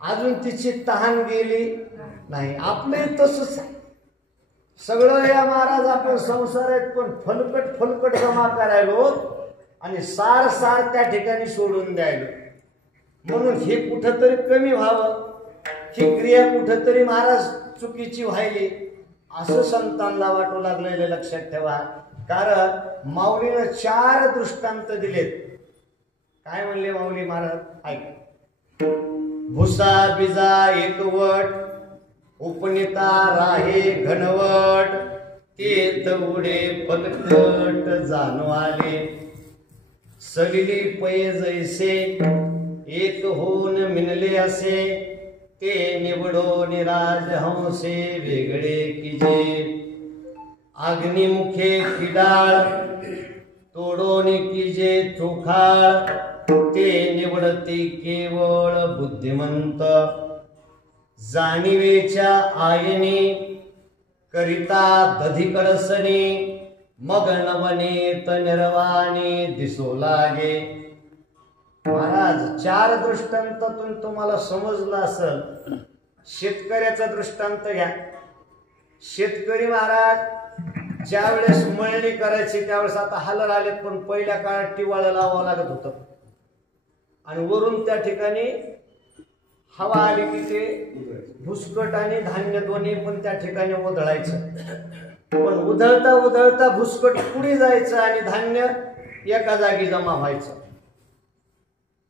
अजून तिची तहान गेली नाही. आपले तसंच सगळं या महाराज आपण संसार आहेत, पण फलकट फलकट जमा करायलो आणि सार सार त्या ठिकाणी सोडून द्यायलो. म्हणून हे कुठंतरी कमी व्हावं, ही क्रिया कुठंतरी महाराज चुकीची व्हायली असं संतांना वाटू लागलेलं लक्षात ठेवा. कारण माऊलीनं 4 दृष्टांत दिलेत. काय म्हणले माऊली महाराज? ऐक. भुसा बिजा एकवट, उपनिता राहे घनवट, ते तवडे फलकट जाणू आले, सलिली पै जैसे एक होऊन मिनले असे, ते निवडो निराज हंसे वेगळे किजे, अग्निमुखे किडाळ तोडोनी किजे चोखाळ, ते निवडते केवळ बुद्धिमंत, जाणीवेच्या आयने करिता दधिकडसने, मग नवनेत निर्वाणी दिसू लागे. महाराज 4 दृष्टांतातून तुम्हाला समजलं असेल. शेतकऱ्याचा दृष्टांत घ्या. शेतकरी महाराज ज्या वेळेस मळणी करायची त्यावेळेस आता हलर आलेत, पण पहिल्या काळात टिवाळं लावावं लागत होतं आणि वरून त्या ठिकाणी हवा आली की ते भुसकट आणि धान्य दोन्ही पण त्या ठिकाणी उधळायचं. पण उधळता उधळता भुसकट पुढे जायचं आणि धान्य एका जागी जमा व्हायचं.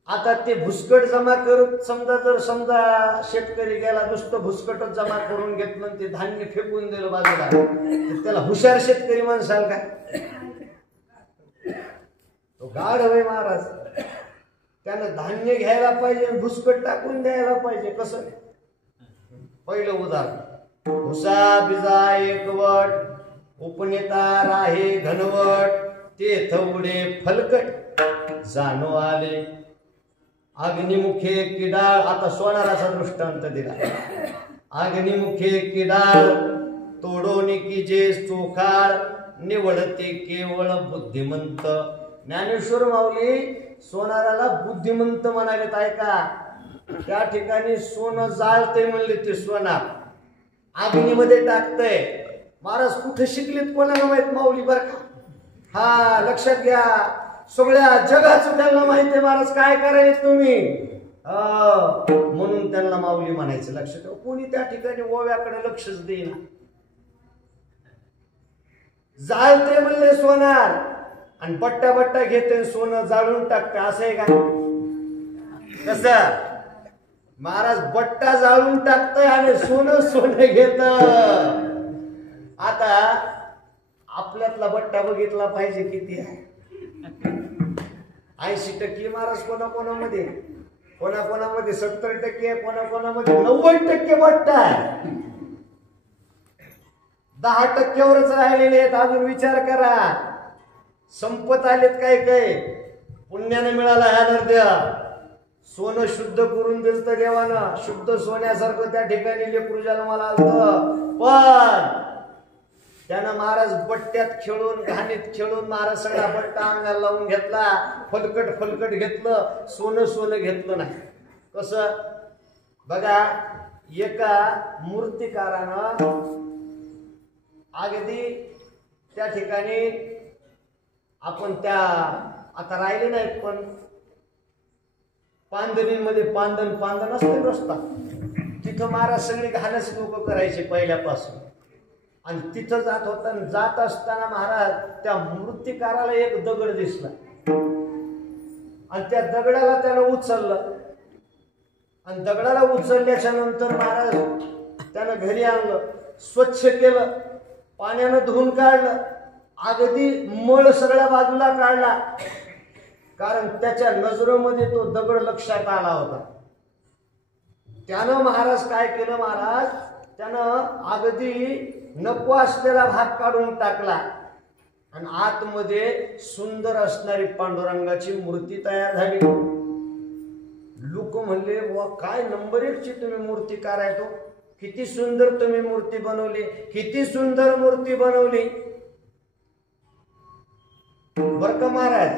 आता ते भुसकट जमा करत समजा शेतकरी गेला नुसतं भुसकटच जमा करून घेतलं, ते धान्य फेकून दिलं बाजूला, त्याला हुशार शेतकरी म्हणसाल काय? तो गाढ होय महाराज. त्यानं धान्य घ्यायला पाहिजे, भुसकट टाकून द्यायला पाहिजे. कसं? पहिलं उदाहरण. भुसा बिजा एकवट, उपनेता राहे घनवट, ते थवडे फलकट जाणू आले, अग्निमुखे किडाळ. आता सोनाराचा दृष्टांत दिला. अग्निमुखे किडाळ तोडोनी की जे चोखाळ, निवडते केवळ बुद्धिमंत. ज्ञानेश्वर माऊली सोनाराला बुद्धिमंत म्हणालेत. ऐका, त्या ठिकाणी सोनं जाळते म्हणले, ते सोनार अग्नीमध्ये टाकतंय. महाराज कुठे शिकलेत कोणाला माहित? माऊली बर का. हा लक्षात घ्या, सगळ्या जगाचं त्यांना माहिती आहे महाराज काय करायचं तुम्ही. म्हणून त्यांना माऊली म्हणायचं. लक्षात ठेवा, कोणी त्या ठिकाणी ओव्याकडे लक्षच देईना. जाळते म्हणले सोनार आणि बट्टा बट्टा घेते सोनं जाळून टाकते. असं आहे का? कसं महाराज बट्टा जाळून टाकतंय आणि सोनं घेत. आता आपल्यातला बट्टा बघितला पाहिजे किती आहे. 80% महाराज कोणाकोणामध्ये, कोणाकोणामध्ये 70% आहे, कोणाकोणामध्ये 90% बट्टा आहे. 10%वरच राहिलेले आहेत. अजून विचार करा, संपत आलेत काय काय. पुण्याने मिळाला ह्या नद्या. सोनं शुद्ध करून दिलं तर देवानं, शुद्ध सोन्यासारखं त्या ठिकाणी लेकरू जन्माला आलतं. पण त्यानं महाराज बट्ट्यात खेळून घाणीत खेळून महाराज सगळा बट्टा अंगाला लावून घेतला. फलकट फलकट घेतलं, सोनं सोनं घेतलं नाही. कसं बघा, एका मूर्तिकारानं अगदी त्या ठिकाणी आपण त्या आता राहिले नाहीत, पण पांधरीमध्ये पांदन असते रस्ता, तिथं महाराज सगळी घाणच लोक करायचे पहिल्यापासून. आणि तिथं जात होता, जात असताना महाराज त्या मूर्तिकाराला एक दगड दिसला आणि त्या दगडाला त्यानं उचललं. आणि दगडाला उचलल्याच्या नंतर महाराज त्यानं घरी आणलं, स्वच्छ केलं, पाण्यानं धुवून काढलं, अगदी मळ सगळ्या बाजूला काढला. कारण त्याच्या नजरेमध्ये तो दगड लक्षात आला होता. त्यानं महाराज काय केलं, महाराज त्यानं अगदी नको असलेला भाग काढून टाकला आणि आतमध्ये सुंदर असणारी पांडुरंगाची मूर्ती तयार झाली. लोक म्हणले, वा काय नंबर 1 ची तुम्ही मूर्तिकार आहे, तो किती सुंदर तुम्ही मूर्ती बनवली, किती सुंदर मूर्ती बनवली. बर का महाराज,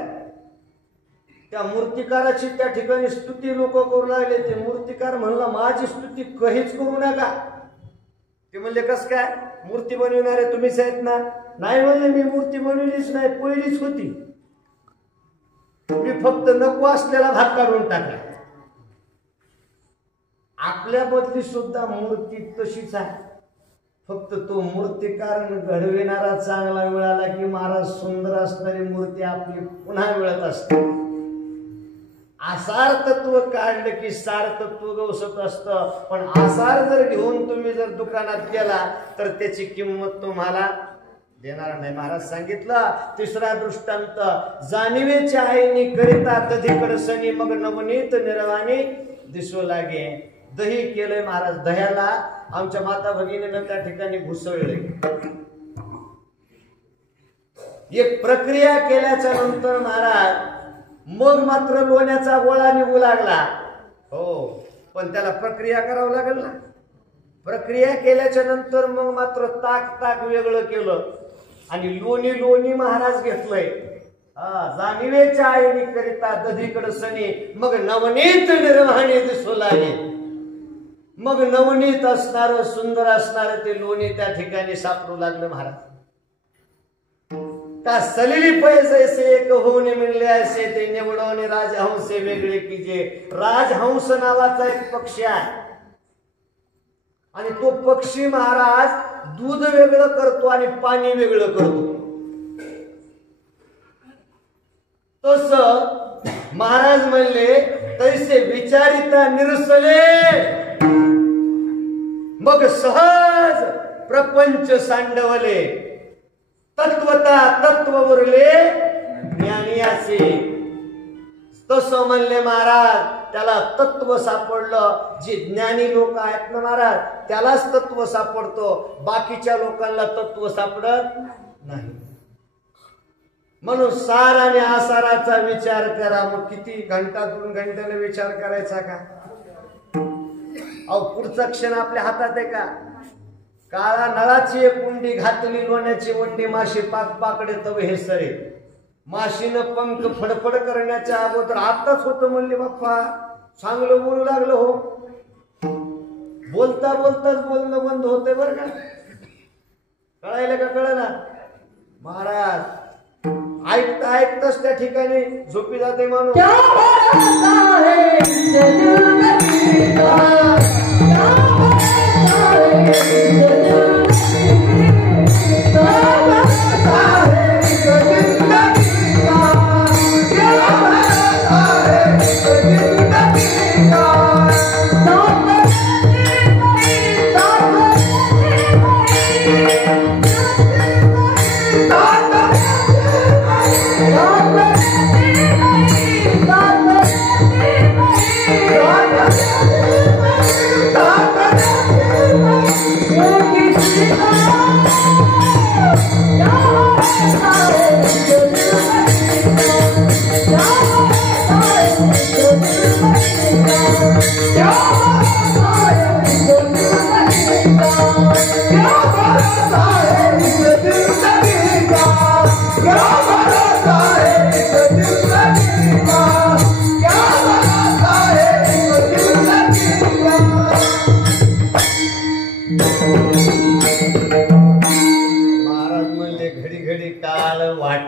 त्या मूर्तिकाराची त्या ठिकाणी स्तुती लोक करू लागले. ते मूर्तिकार म्हणला, माझी स्तुती कहीच करू नका. ते म्हणले, कस काय, मूर्ती बनवणारे तुम्हीच आहेत ना? नाही म्हणले, मी मूर्ती बनवलीच नाही, पहिलीच होती, तुम्ही फक्त नको असलेला भाग काढून टाकला. आपल्या बदली सुद्धा मूर्ती तशीच आहे, फक्त तो मूर्तिकार घडविणारा चांगला मिळाला की महाराज सुंदर असणारी मूर्ती आपली पुन्हा मिळत असते. आसार तत्व काढलं की सार तत्व गवसत असतं. पण आसार जर घेऊन तुम्ही जर दुकानात गेला तर त्याची किंमत तुम्हाला देणार नाही. महाराज सांगितलं, तिसरा दृष्टांत, जाणीवेच्या आईनी करिता कधी कडसणी मग नवनीत निर्वाणी दिसू लागे. दही केलंय महाराज, दह्याला आमच्या माता भगिनीनं त्या ठिकाणी घुसळले. एक प्रक्रिया केल्याच्या नंतर महाराज मग मात्र लोण्याचा गोळा निघू लागला. हो, पण त्याला प्रक्रिया करावं लागेल ना. प्रक्रिया केल्याच्या नंतर मग मात्र ताक वेगळं केलं आणि लोणी महाराज घेतलंय. जाणीवेच्या आईनी करिता दधीकड सनी मग नवनीत निर्वाणी दिसू लागे. मग नवनीत असणार सुंदर असणार ते लोणी त्या ठिकाणी सापडू लागलं महाराज. का सलिली पैसे एक होऊन मिळले असे ते निवडवणे राजहंस वेगळे की जे. राजहंस नावाचा एक पक्षी आहे आणि तो पक्षी महाराज दूध वेगळं करतो आणि पाणी वेगळं करतो. तस महाराज म्हणले, तैसे विचारिता निरसले मग सहज प्रपंच सांडवले. तत्वता तत्व उरले ज्ञानी असे. तसं म्हणले महाराज, त्याला तत्व सापडलं. जे ज्ञानी लोक आहेत ना महाराज, त्यालाच तत्व सापडतो, बाकीच्या लोकांना तत्व सापडत नाही. म्हणून सार आणि आसाराचा विचार करा. मग किती घंटा 2 घंट्याने विचार करायचा का? अहो, पुढचा क्षण आपल्या हातात आहे का? काळा नळाची एक कुंडी घातली लोण्याची वंडी, माशी पाकडे तवे हे सरे. माशीनं पंख फडफड करण्याच्या अगोदर आताच होतं म्हणले बाप्पा, चांगलं बोलू लागलं. हो, बोलता बोलताच बोलणं बंद होतंय बरं का. कळायला का कळना महाराज? ऐकता ऐकताच त्या ठिकाणी झोपी जाते माणूस.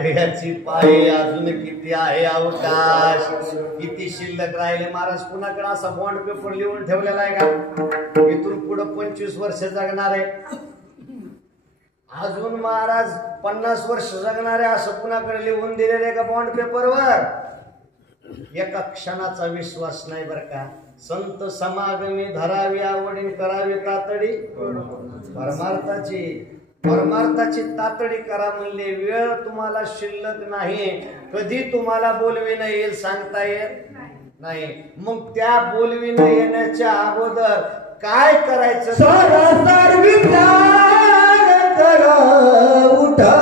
घड्याची पाळी अजून किती आहे अवकाश, किती शिल्लक राहिले. महाराज कुणाकडे असा बॉन्ड पेपर लिहून ठेवलेला आहे का इथून पुढे 25 वर्ष जगणार आहे, अजून महाराज 50 वर्ष जगणार आहे असं कुणाकडे लिहून दिलेलं आहे का बॉन्ड पेपरवर? एका क्षणाचा विश्वास नाही बर का. संत समागमी धरावी आवडीन करावी तातडी, परमार्थाची तातडी करा म्हणले. वेळ तुम्हाला शिल्लक नाही, कधी तुम्हाला बोलविण येईल सांगता येत नाही. मग त्या बोलविण येण्याच्या अगोदर काय करायचं? सारासार विचार करा उठा,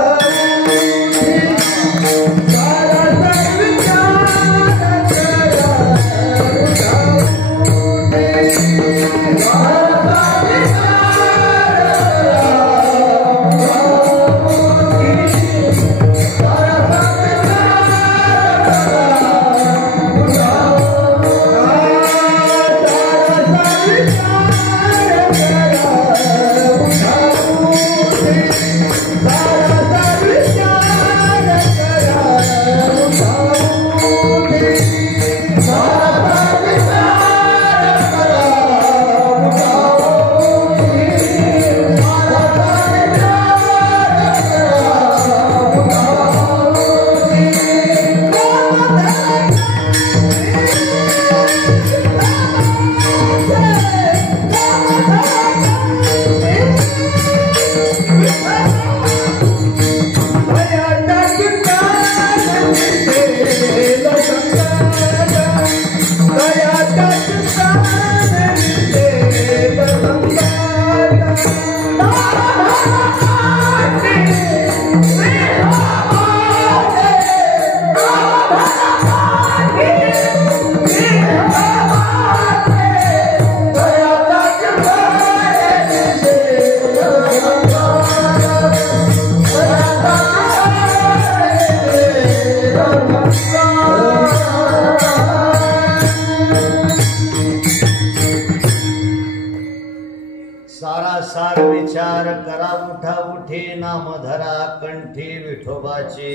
सारासार विचार करा उठा उठे नाम धरा कंठी विठोबाचे.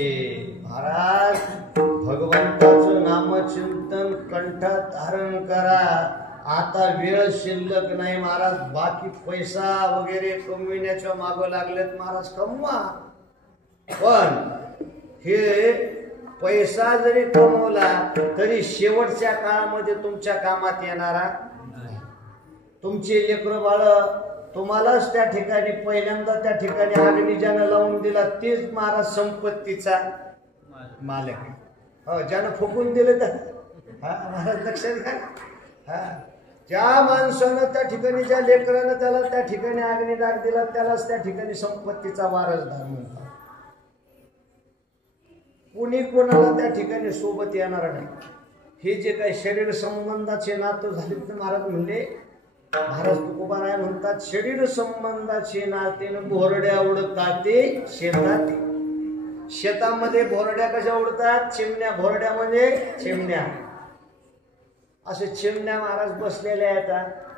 महाराज भगवंताचं नामचिंतन कंठात धारण करा. आता वेळ शिल्लक नाही महाराज. बाकी पैसा वगैरे कमविण्याच्या मागं लागलेत महाराज, कमवा. पण हे पैसा जरी कमवला तरी शेवटच्या काळामध्ये तुमच्या कामात येणारा. तुमचे लेकरं बाळ तुम्हालाच त्या ठिकाणी पहिल्यांदा त्या ठिकाणी अग्नी ज्यानं लावून दिला तेच महाराज संपत्तीचा मालक आहे. हो, ज्यानं फुकून दिलं तर महाराज लक्षात घ्या. ज्या माणसानं त्या ठिकाणी ज्या लेकरानं त्याला त्या ठिकाणी अग्निदाग दिला त्यालाच त्या ठिकाणी संपत्तीचा वारसदार म्हणतात. कुणी कोणाला त्या ठिकाणी सोबत येणार नाही. हे जे काही शरीर संबंधाचे नातं झाले तर महाराज म्हणले, महाराज तुकोबाराय म्हणतात शरीर संबंधाचे नातेन भोरड्या उडतात ते शेतात. शेतामध्ये भोरड्या कशा उडतात? चिमण्या. भोरड्या म्हणजे चिमण्या. असे चिमण्या महाराज बसलेल्या आहेत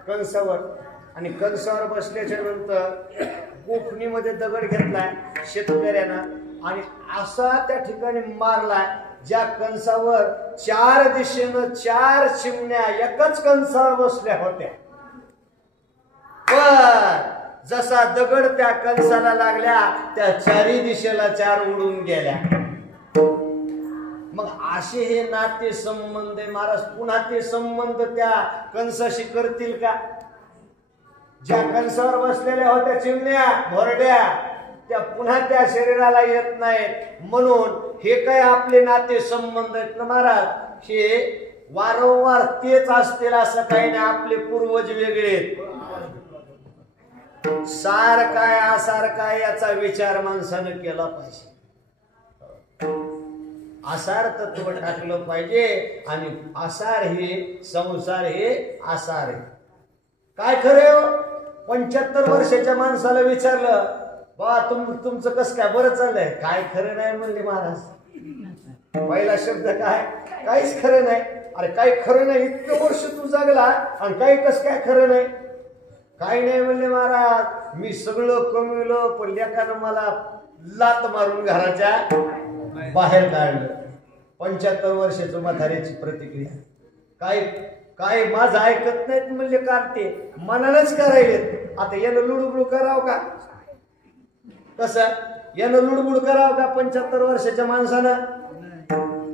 कंसावर, आणि कंसावर बसल्याच्या नंतर कोकणीमध्ये दगड घेतलाय शेतकऱ्यानं आणि असा त्या ठिकाणी मारलाय ज्या कंसावर 4 दिशेनं 4 चिमण्या एकच कंसावर बसल्या होत्या. पण जसा दगड त्या कंसाला लागल्या त्या 4ही दिशेला 4 उडून गेल्या. मग असे हे नाते संबंध महाराज. पुन्हा ते संबंध त्या कंसाशी करतील का? ज्या कंसावर बसलेल्या होत्या चिमण्या भोरड्या त्या पुन्हा त्या शरीराला येत नाहीत. म्हणून हे काय आपले नाते संबंध आहेत ना महाराज, हे वारंवार तेच असतील असं काही नाही. आपले पूर्वज वेगळे आहेत. सार काय आसार काय याचा विचार माणसानं केला पाहिजे. आसार तत्व टाकलं पाहिजे आणि आसार हे संसार हे आसार आहे. काय खरे हो? 75 वर्षाच्या माणसाला विचारलं बा तुमचं कसं काय बरं चाललंय? काय खरं नाही म्हणले महाराज. पहिला शब्द काय? काहीच खरं नाही. अरे काही खरं नाही, इतकं वर्ष तू जगला आणि काही कसं काय खरं नाही? काही नाही म्हणले महाराज. मी सगळं कमविलं पण लेकानं मला लात मारून घराच्या बाहेर काढलं. 75 वर्षाचं म्हाताऱ्याची प्रतिक्रिया, काय काय माझं ऐकत नाहीत म्हणले, काढते मनानच करायलेत. आता यानं लुडबुड करावं का? कसं यानं लुडबुड करावं का? 75 वर्षाच्या माणसानं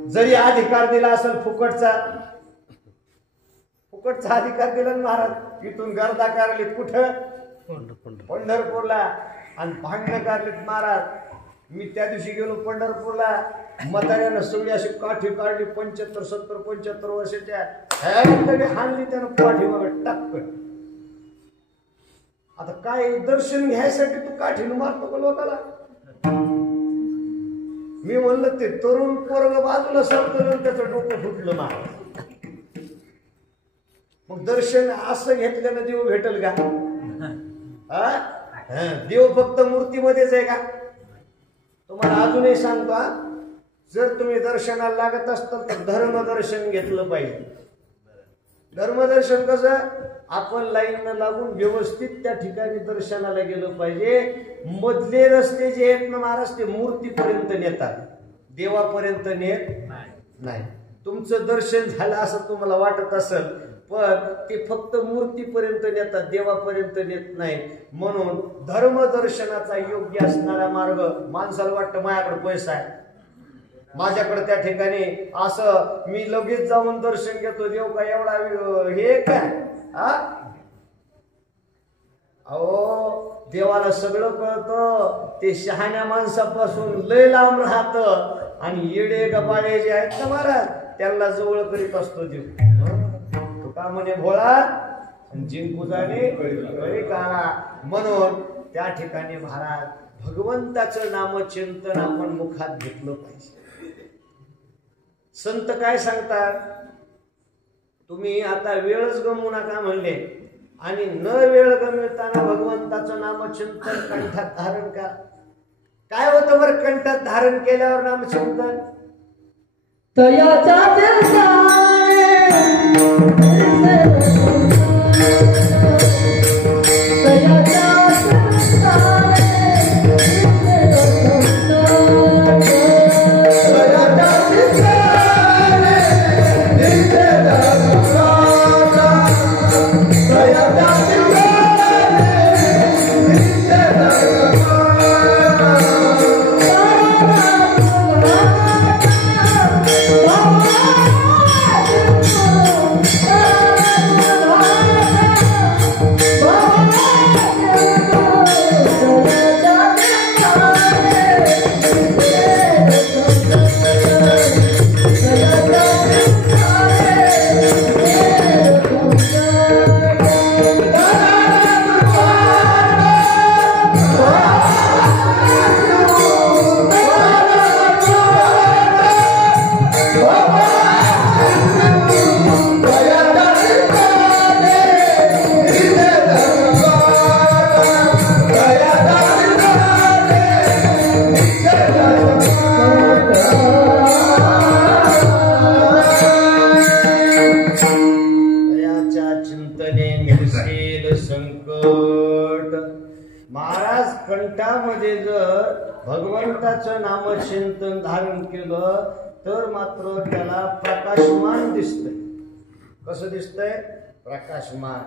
जरी अधिकार दिला असेल फुकटचा अधिकार दिला महाराज, इथून गर्दा काढलीत कुठं? पंढरपूरला. आणि भांडणं काढलीत महाराज. मी त्या दिवशी गेलो पंढरपूरला, म्हाताऱ्यानं सगळी अशी काठी काढली 75 वर्षाच्या, हाणली त्यानं काठी वगैरे टाक. आता काय दर्शन घ्यायसाठी तू काठीनं मारतो का लोकाला? मी म्हणलं ते तरुण पोरग बाजूला सरकलं, त्याचं डोकं फुटलं महाराज. मग दर्शन असं घेतल्यानं देव भेटल का? देव फक्त मूर्तीमध्येच आहे का? तुम्हाला अजूनही सांगतो, जर तुम्ही दर्शनाला लागत असताल तर धर्मदर्शन घेतलं पाहिजे. धर्मदर्शन कसं? आपण लाईन लागून व्यवस्थित त्या ठिकाणी दर्शनाला गेलं पाहिजे. मधले रस्ते जे आहेत ना महाराज, ते मूर्तीपर्यंत नेतात, देवापर्यंत नेत नाही. तुमचं दर्शन झालं असं तुम्हाला वाटत असेल, पण ते फक्त मूर्तीपर्यंत नेतात, देवापर्यंत नेत नाही. म्हणून धर्मदर्शनाचा योग्य असणारा मार्ग, माणसाला वाटतं माझ्याकडे पैसा आहे, माझ्याकडे त्या ठिकाणी असं मी लगेच जाऊन दर्शन घेतो, देव का एवढा हे काय? अहो देवाला सगळं कळतं, ते शहाण्या माणसापासून लय लांब राहतं. आणि येडे गबाळे जे आहेत ना महाराज, त्यांना जवळ करीत असतो देव. का म्हणे भोळा जिंकू जाणे कळी काळा. म्हणून त्या ठिकाणी महाराज भगवंताचं नामचिंतन आपण मुखात घेतलं पाहिजे. संत काय सांगतात? तुम्ही आता वेळच गमवू नका म्हणले, आणि न वेळ गमवताना भगवंताचं नामचिंतन कंठात धारण करा. काय होतं बरं कंठात धारण केल्यावर नामचिंतन? महाराज कंठामध्ये जर भगवंताचं नामचिंतन धारण केलं तर मात्र त्याला प्रकाशमान दिसतंय. कसं दिसतंय? प्रकाशमान.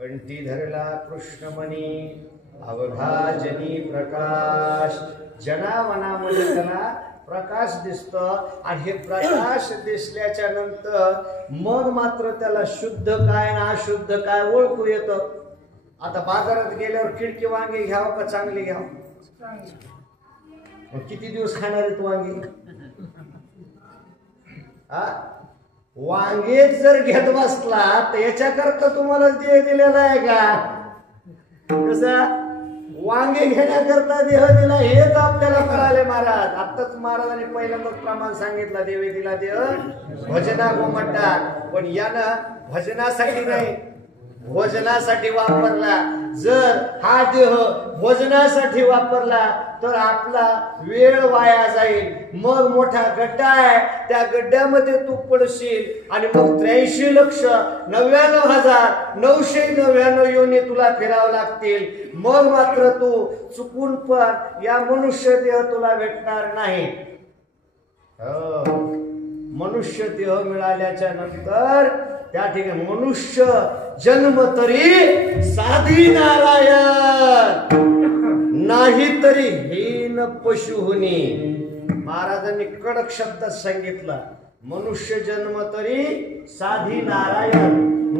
कंठी धरला कृष्णमणी अवघा जनी प्रकाश. जनावनामध्ये त्याला प्रकाश दिसतं. आणि हे प्रकाश दिसल्याच्या नंतर मग मात्र त्याला शुद्ध काय ना अशुद्ध काय ओळखू येतं. आता बाजारात गेल्यावर किडकी वांगे घ्यावं का चांगली घ्यावं? किती दिवस खाणार आहेत वांगे? वांगेच जर घेत बसला तर याच्याकरता तुम्हाला देह दिलेला आहे का? कसं वांगे घेण्याकरता देह दिला हेच आपल्याला कळाले महाराज. आत्ताच महाराजांनी पहिल्यांदाच प्रमाण सांगितलं, देवे दिला देह भजना गोमट्टा. पण यानं भजनासाठी नाही भोजनासाठी वापरला. जर हा देह भोजनासाठी वापरला तर आपला वेळ वाया जाईल. मग मोठा गड्डा आहे, त्या गड्ड्यामध्ये तू पडशील आणि मग 83,99,999 योनी तुला फिरावं लागतील. मग मात्र तू चुकून पण या मनुष्य देह तुला भेटणार नाही. मनुष्य देह मिळाल्याच्या नंतर त्या ठिकाणी मनुष्य जन्म तरी साधी नारायण, नाही तरी हीन पशुहुनी. महाराजांनी कडक शब्दात सांगितलं, मनुष्य जन्म तरी साधी नारायण,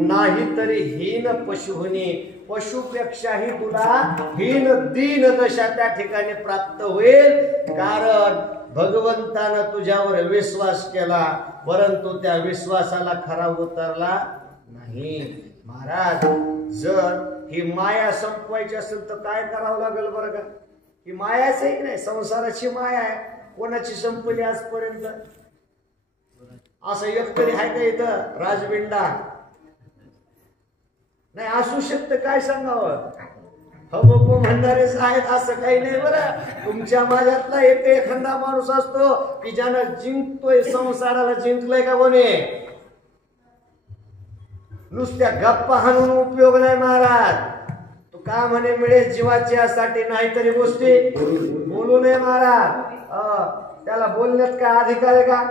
नाही तरी हीन पशुहुनी. पशुपेक्षाही तुला हीन दीन दशा त्या ठिकाणी प्राप्त होईल. कारण भगवंतानं तुझ्यावर विश्वास केला, परंतु त्या विश्वासाला खरा उतरला नाही. महाराज, जर ही माया संपवायची असेल तर काय करावं लागेल बरं का? ही मायाच आहे की नाही, संसाराची माया आहे. कोणाची संपली आजपर्यंत? असं एक तरी आहे का इथं राजबिंडा? नाही असू शकतं, काय सांगावं? हो म्हणणारेच आहेत असं काही नाही बरं. तुमच्या माझ्यातला एक एखादा माणूस असतो की ज्यानं जिंकतोय, संसाराला जिंकलंय का कोणी? नुसत्या गप्पा हाणून उपयोग नाही महाराज. तू का म्हणे मिळेल जीवाची यासाठी, नाहीतरी गोष्टी बोलू नये महाराज. त्याला बोलण्यात काय अधिकार आहे का?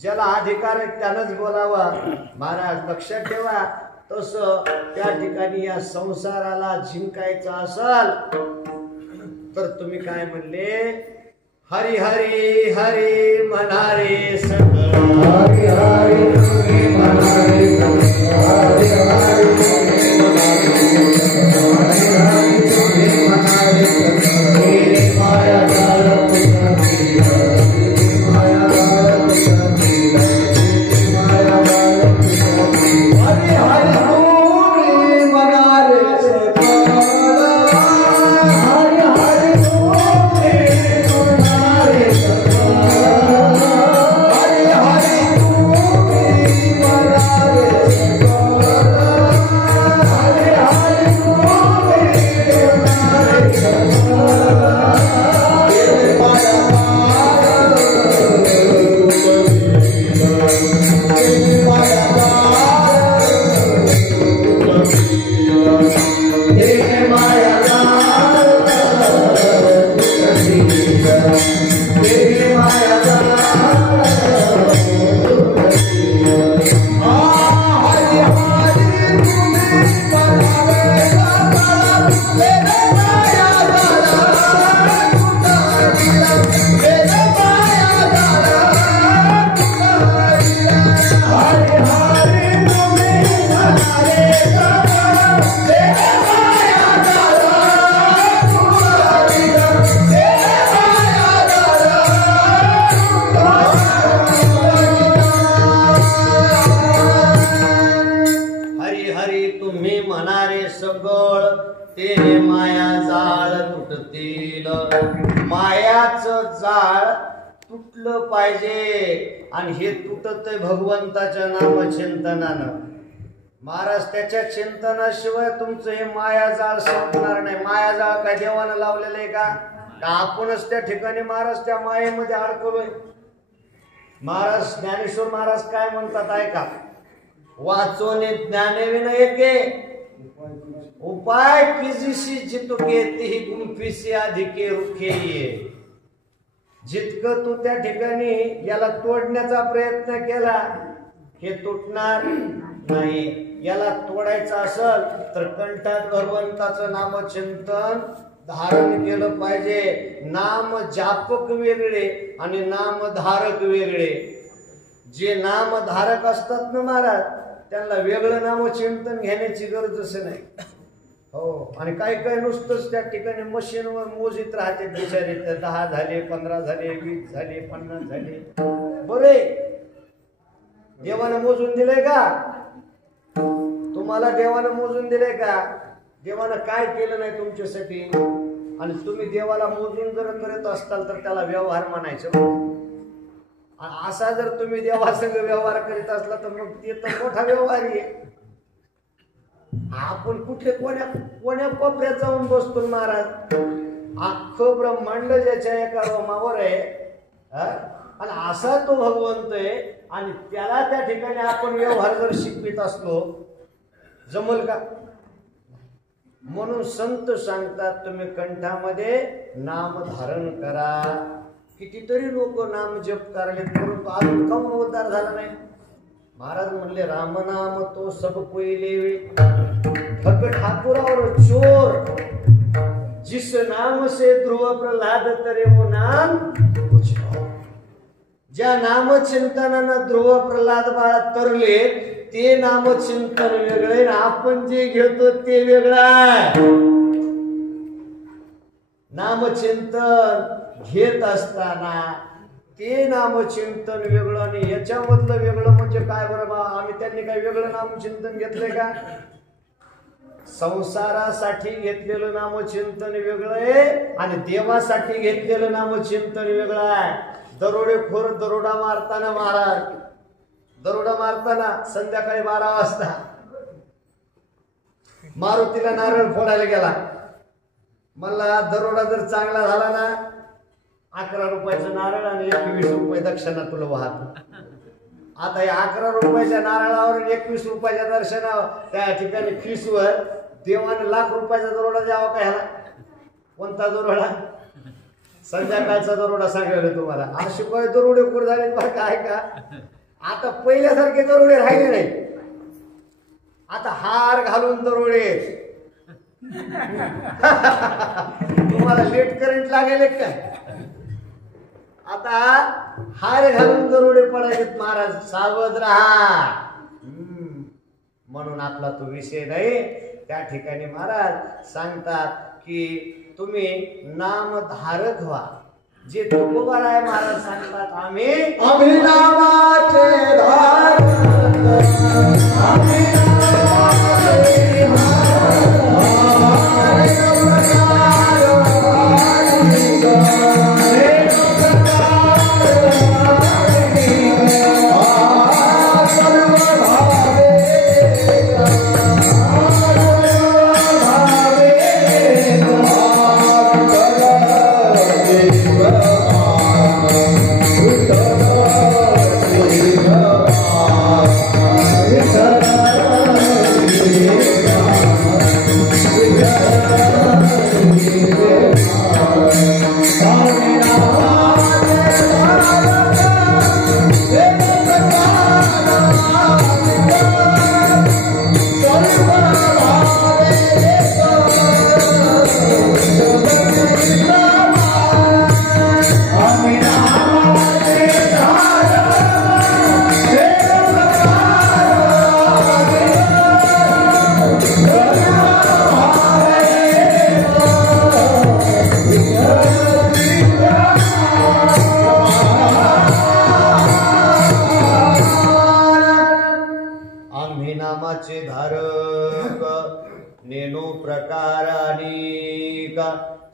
ज्याला अधिकार आहे त्यानंच बोलावा. महाराज लक्षात ठेवा, तस त्या ठिकाणी या संसाराला जिंकायचं असल तर तुम्ही काय म्हणले? हरी हरी हरी म्हणारे सगळं, हरी हरी म्हणारे सगळं, हरी हरी म्हणारे सगळं, माया तुटलं पाहिजे. आणि हे तुटत भगवंताच्या नामचिंतनानं. महाराज त्याच्या चिंतनाशिवाय तुमचं हे मायाजाळ संपणार नाही. मायाजाळ काय देवानं लावलेलं आहे का? आपणच त्या ठिकाणी महाराज त्या मायेमध्ये अडकलोय. महाराज ज्ञानेश्वर महाराज काय म्हणतात ऐका, वाचोने ज्ञानेविन एके उपाय किजीशी जितुके तिही गुंफीसी अधिके रुखे ये. जितकं तू त्या ठिकाणी याला तोडण्याचा प्रयत्न केला हे तुटणार नाही. याला तोडायचं असेल तर कंठात भगवंताचं नामचिंतन धारण केलं पाहिजे. नाम जापक वेगळे आणि नामधारक वेगळे. जे नामधारक असतात ना महाराज, त्यांना वेगळं नामचिंतन घेण्याची गरजच नाही. हो, आणि काही काही नुसतंच त्या ठिकाणी मशीनवर मोजित राहते बिचारे. 10 झाले, 15 झाले, 20 झाले, 50 झाले. बरे देवानं मोजून दिलंय का? तुम्हाला देवानं मोजून दिलंय का? देवानं काय केलं नाही तुमच्यासाठी? आणि तुम्ही देवाला मोजून जर करत असताल तर त्याला व्यवहार म्हणायचं. असा जर तुम्ही देवासंग व्यवहार करीत असला तर मग ते तर मोठा व्यवहार आहे. आपण कुठे कोण्या कोपऱ्यात जाऊन बसतो महाराज? अख्खं ब्रह्मांड ज्याच्या एका रोमावर आहे आणि असा तो भगवंत आहे आणि त्याला त्या ठिकाणी आपण व्यवहार जर शिकवित असलो जमल का? म्हणून संत सांगतात तुम्ही कंठामध्ये नाम धारण करा. कितीतरी लोक नाम जप करायले परंतु अजून काऊन उद्धार झाला नाही. महाराज म्हणले रामनाम तो सब कोई लेवे, ठग ठाकुर और चोर, जिस नाम से ध्रुव प्रल्हाद तरे वो नाम कुछ हो. ज्या नामचिंतनानं ध्रुव प्रल्हाद बाळा तरले ते नामचिंतन वेगळे, आपण जे घेतो ते वेगळं आहे. नामचिंतन घेत असताना ते नामचिंतन वेगळं आणि याच्यामधलं वेगळं म्हणजे काय बरं बा. आम्ही त्यांनी काही वेगळं नामचिंतन घेतलंय का. संसारासाठी घेतलेलं नामचिंतन वेगळं आहे आणि देवासाठी घेतलेलं नामचिंतन वेगळं आहे. दरोडेखोर दरोडा मारताना महाराज दरोडा मारताना संध्याकाळी 12 वाजता मारुतीला नारळ फोडायला गेला. मला दरोडा जर चांगला झाला ना 11 रुपयाचं नारळ आणि 21 रुपये दक्षिणा तुला वाहत. आता या 11 रुपयाच्या नारळावर 21 रुपयाच्या दर्शनावर त्या ठिकाणी खिसवर देवाने लाख रुपयाचा दरोडा द्यावा का ह्याला. कोणता दरोडा. संध्याकाळचा दरोडा सांगितलं तुम्हाला. आज शिकवाय दरोडे खोर झाले बरं काय का. आता पहिल्यासारखे दरोडे राहिले नाही. आता हार घालून दरोडे. तुम्हाला लेट करंट लागेल काय. आता हार घालून दरोडे पडायचे. महाराज सावध राहा. म्हणून आपला तो विषय नाही. त्या ठिकाणी महाराज सांगतात की तुम्ही नामधारक व्हा. जे तुकोबार आहे महाराज सांगतात आम्ही नामाचे धारक, आम्ही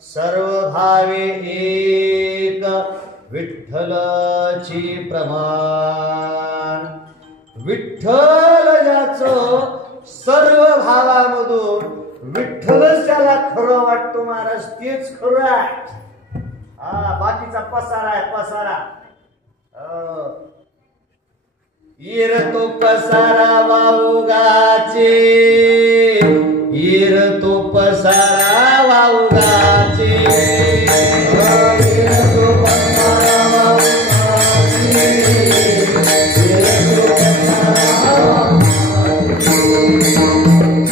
सर्व भावे एक विठ्ठलची प्रमाण. विठ्ठल ज्याचं सर्व भावामधून विठ्ठलच त्याला खरं वाटतो महाराज तेच खरं आहे. बाकीचा पसारा आहे पसारा. येर तो पसारा वाऊगाचे, येर तो पसारा वाऊगाचे, येर तो पसारा वाऊगाचे, येर तो पसारा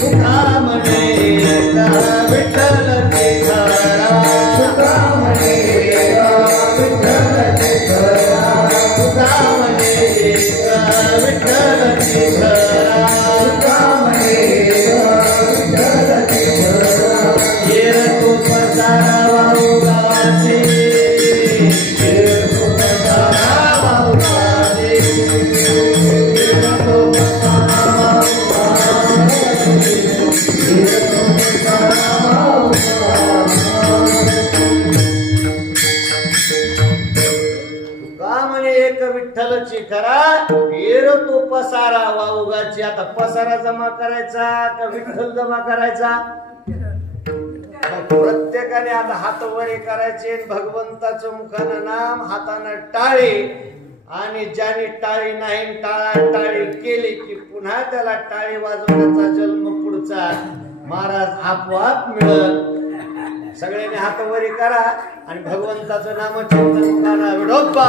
सुखा म्हणे विठ्ठल ते खरा, सुखा म्हणे विठ्ठल ते खरा, सुखा म्हणे विठ्ठल ते खरा, सुखा म्हणे विठ्ठल ते खरा. येर तो पसारा वाऊगाचे, येर तो पसारा वाऊगाचे, येर तो पसारा वाऊगाचे, येर तो पसारा वाऊगाचे. तुका म्हणे एक विठ्ठलची करा, येर तो पसारा वाऊगाची. आता पसारा जमा करायचा का विठ्ठल जमा करायचा. प्रत्येकाने आता हात वरे करायचे. भगवंताचं मुखानं नाम, हातानं टाळी. आणि ज्याने टाळी नाही टाळा टाळी केली की पुन्हा त्याला टाळी वाजवण्याचा जन्म पुढचा महाराज आपोआप मिळत. सगळ्यांनी हात वरी करा आणि भगवंताचं नाम चिंतन करा. विठोबा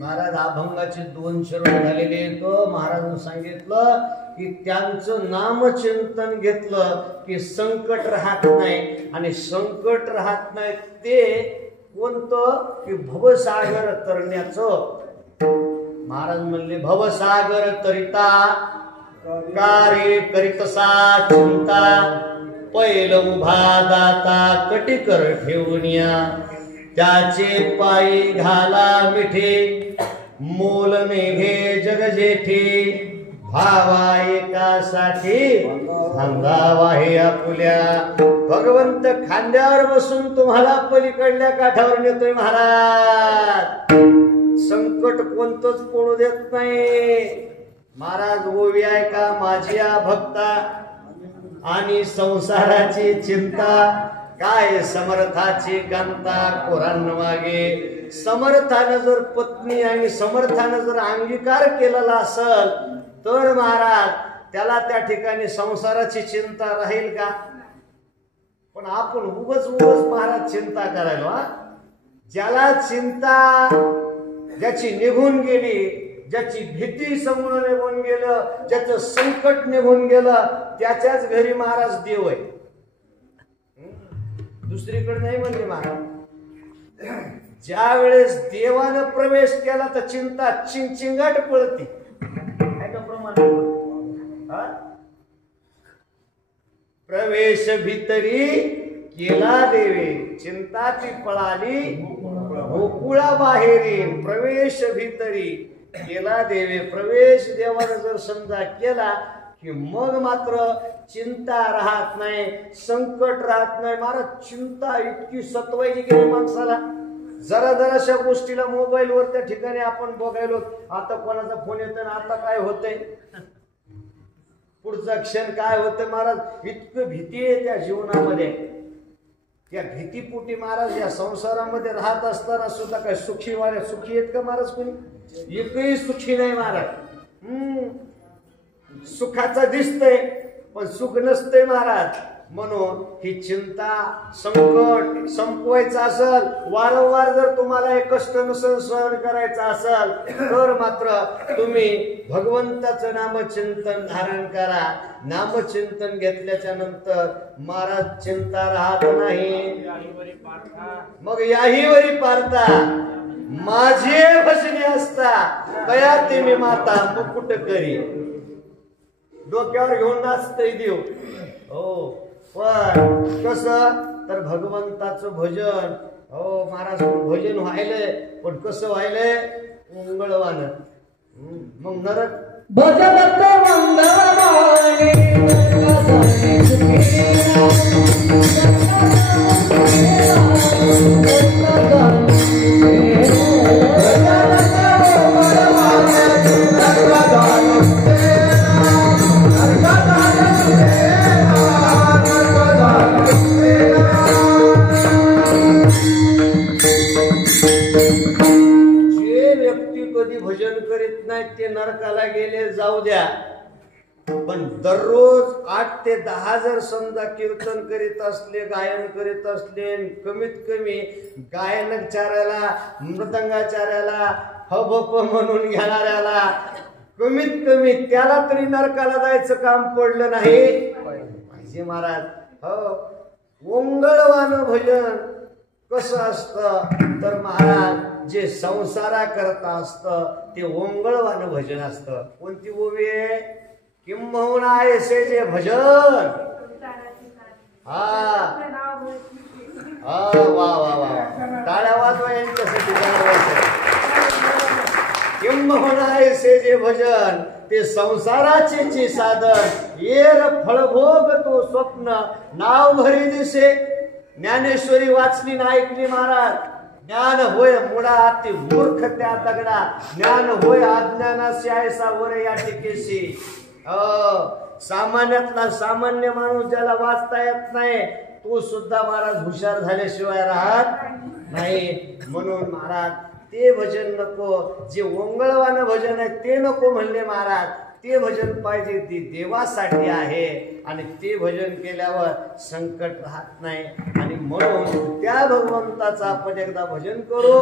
महाराज अभंगाचे 2 शरण झालेले आहेत. महाराजांनी सांगितलं की त्यांचं नामचिंतन घेतलं की संकट राहत नाही. आणि संकट राहत नाही ते कोणतं की भवसागर तरण्याचं. महाराज म्हणले भवसागर तरिता कार्य करीतसा चिंता पैल उभा दाता कटिकर ठेवूनिया त्याचे पायी घाला मिठे मोल मेघे जग जेठे भावा एकासाठी खांदावा हे आपुल्या. भगवंत खांद्यावर बसून तुम्हाला पलीकडल्या काठावर नेतोय महाराज. संकट कोणतंच पडू देत नाही. महाराज ओवी ऐका माझ्या भक्ता आणि संसाराची चिंता काय समर्थाची गंता कोरान मागे. समर्थानं जर पत्नी आणि समर्थानं जर अंगीकार केलेला असेल तर महाराज त्याला त्या ठिकाणी संसाराची चिंता राहील का. पण आपण उगच महाराज चिंता करायला. ज्याला चिंता ज्याची निघून गेली, ज्याची भीती समोर निघून गेलं, ज्याचं संकट निघून गेलं त्याच्याच घरी महाराज देव आहे. दुसरीकडे नाही म्हणजे महाराज. ज्या वेळेस देवानं प्रवेश केला तर चिंता चिंगाट पळती. प्रवेश भीतरी केला देवे चिंता ती पळाली गोकुळा बाहेरी. प्रवेश भीतरी केला देवे. प्रवेश देवानं जर समजा केला की मग मात्र चिंता राहत नाही, संकट राहत नाही. महाराज चिंता इतकी सतवायची गेली माणसाला. जराशा गोष्टीला मोबाईल वर त्या ठिकाणी आपण बघायलो आता कोणाचा फोन येतोय ना आता काय होतंय, पुढचा क्षण काय होतंय. महाराज इतकं भीती आहे त्या जीवनामध्ये. त्या भीतीपोटी महाराज या संसारामध्ये राहत असताना सुद्धा काय सुखी आहेत का महाराज कोणी. एकही सुखी नाही महाराज. सुखाचं दिसतंय पण सुख नसतंय महाराज. म्हणून ही चिंता संकट संपवायचं असेल, वारंवार जर तुम्हाला हे कष्ट नसेल सहन करायचं असेल तर मात्र तुम्ही भगवंताचं नामचिंतन धारण करा. नामचिंतन घेतल्याच्या नंतर महाराज चिंता राहत नाही. मग याहीवरी पारता माझे भजने असता कया ते मी माता मुकुट करी. डोक्यावर घेऊन नाचतय देव. हो पण कस तर भगवंताचं भजन. हो महाराज भजन व्हायलंय पण कसं व्हायलंय मंगळवान. मग नरक भजनत मंगळवाणी भजन करीत नाहीत ते नरकाला गेले जाऊ द्या. पण दररोज 8 ते 10 जर समजा कीर्तन करीत असले, गायन करीत असले, कमीत कमी गायनचार्याला मृदंगाचार्याला हबप म्हणून घेणाऱ्याला कमीत कमी त्याला तरी नरकाला जायचं काम पडलं नाही पाहिजे महाराज. हो ओंगळवान भजन कसं असतं तर महाराज जे संसारा करता असतं ते ओंगळवान भजन असतं. कोणती ओवी आहे किंबहुना ऐसे जे भजन. हा म्हणा ऐसे जे भजन ते संसाराचे साधन येर फळभोग तो स्वप्न नाव भरी दिसे. ज्ञानेश्वरी वाचली ना ऐकली महाराज. ज्ञान होय मुडा अति मूर्ख त्या दगडा, ज्ञान होय अज्ञानाशी ऐसा वर या टिकेशी. सामान्यातला सामान्य माणूस ज्याला वाचता येत नाही तो सुद्धा महाराज हुशार झाल्याशिवाय राहत नाही. म्हणून महाराज ते भजन नको, जे ओंगळवानं भजन आहे ते नको म्हणले महाराज. ते भजन पाहिजे ते देवासाठी आहे आणि ते भजन केल्यावर संकट राहत नाही. आणि म्हणून त्या भगवंताचं आपण एकदा भजन करू.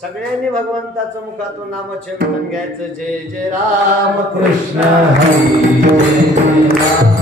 सगळ्यांनी भगवंताचं मुखातून नामचिंतन घ्यायचं. जय जय राम कृष्ण हरी जय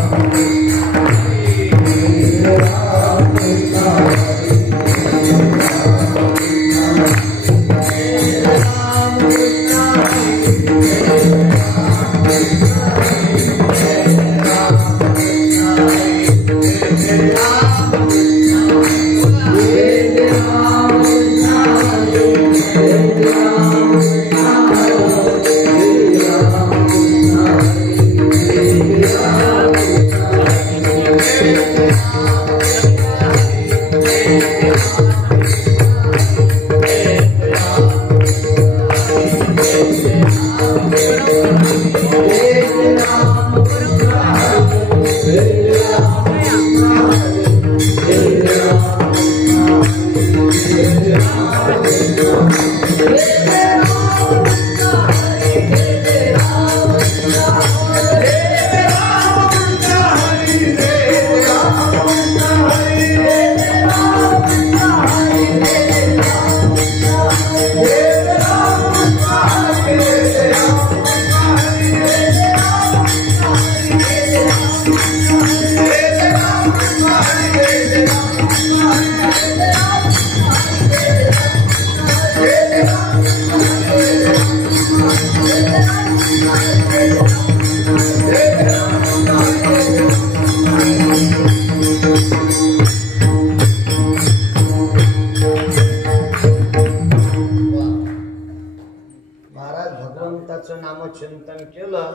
नामचिंतन केलं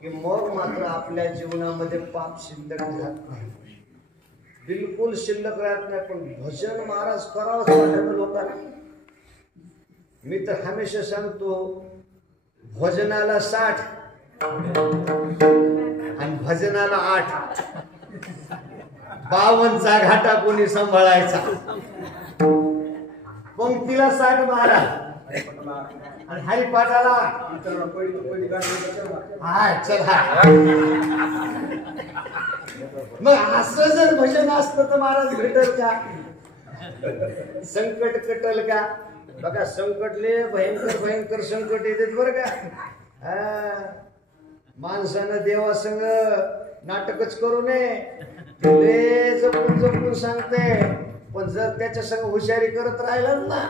की मग मात्र आपल्या जीवनामध्ये पाप शिल्लक राहत नाही, बिलकुल शिल्लक राहत नाही. पण भजन महाराज करावंच वाटतं लोकांना. मी तर हमेशा सांगतो भजनाला 60 आणि भजनाला 8. 52चा घाटा कोणी सांभाळायचा. पंक्तीला 60 महाराज आणि हरिपाठाला चला. मग असं जर भजन असतं तर महाराज भेटल का? संकट कटल का? बघा संकटले भयंकर भयंकर संकट येतात बरं का. माणसानं देवासंग नाटकच करू नये. तुले जपून जपून सांगते, पण जर त्याच्या संग हुशारी करत राहिलात ना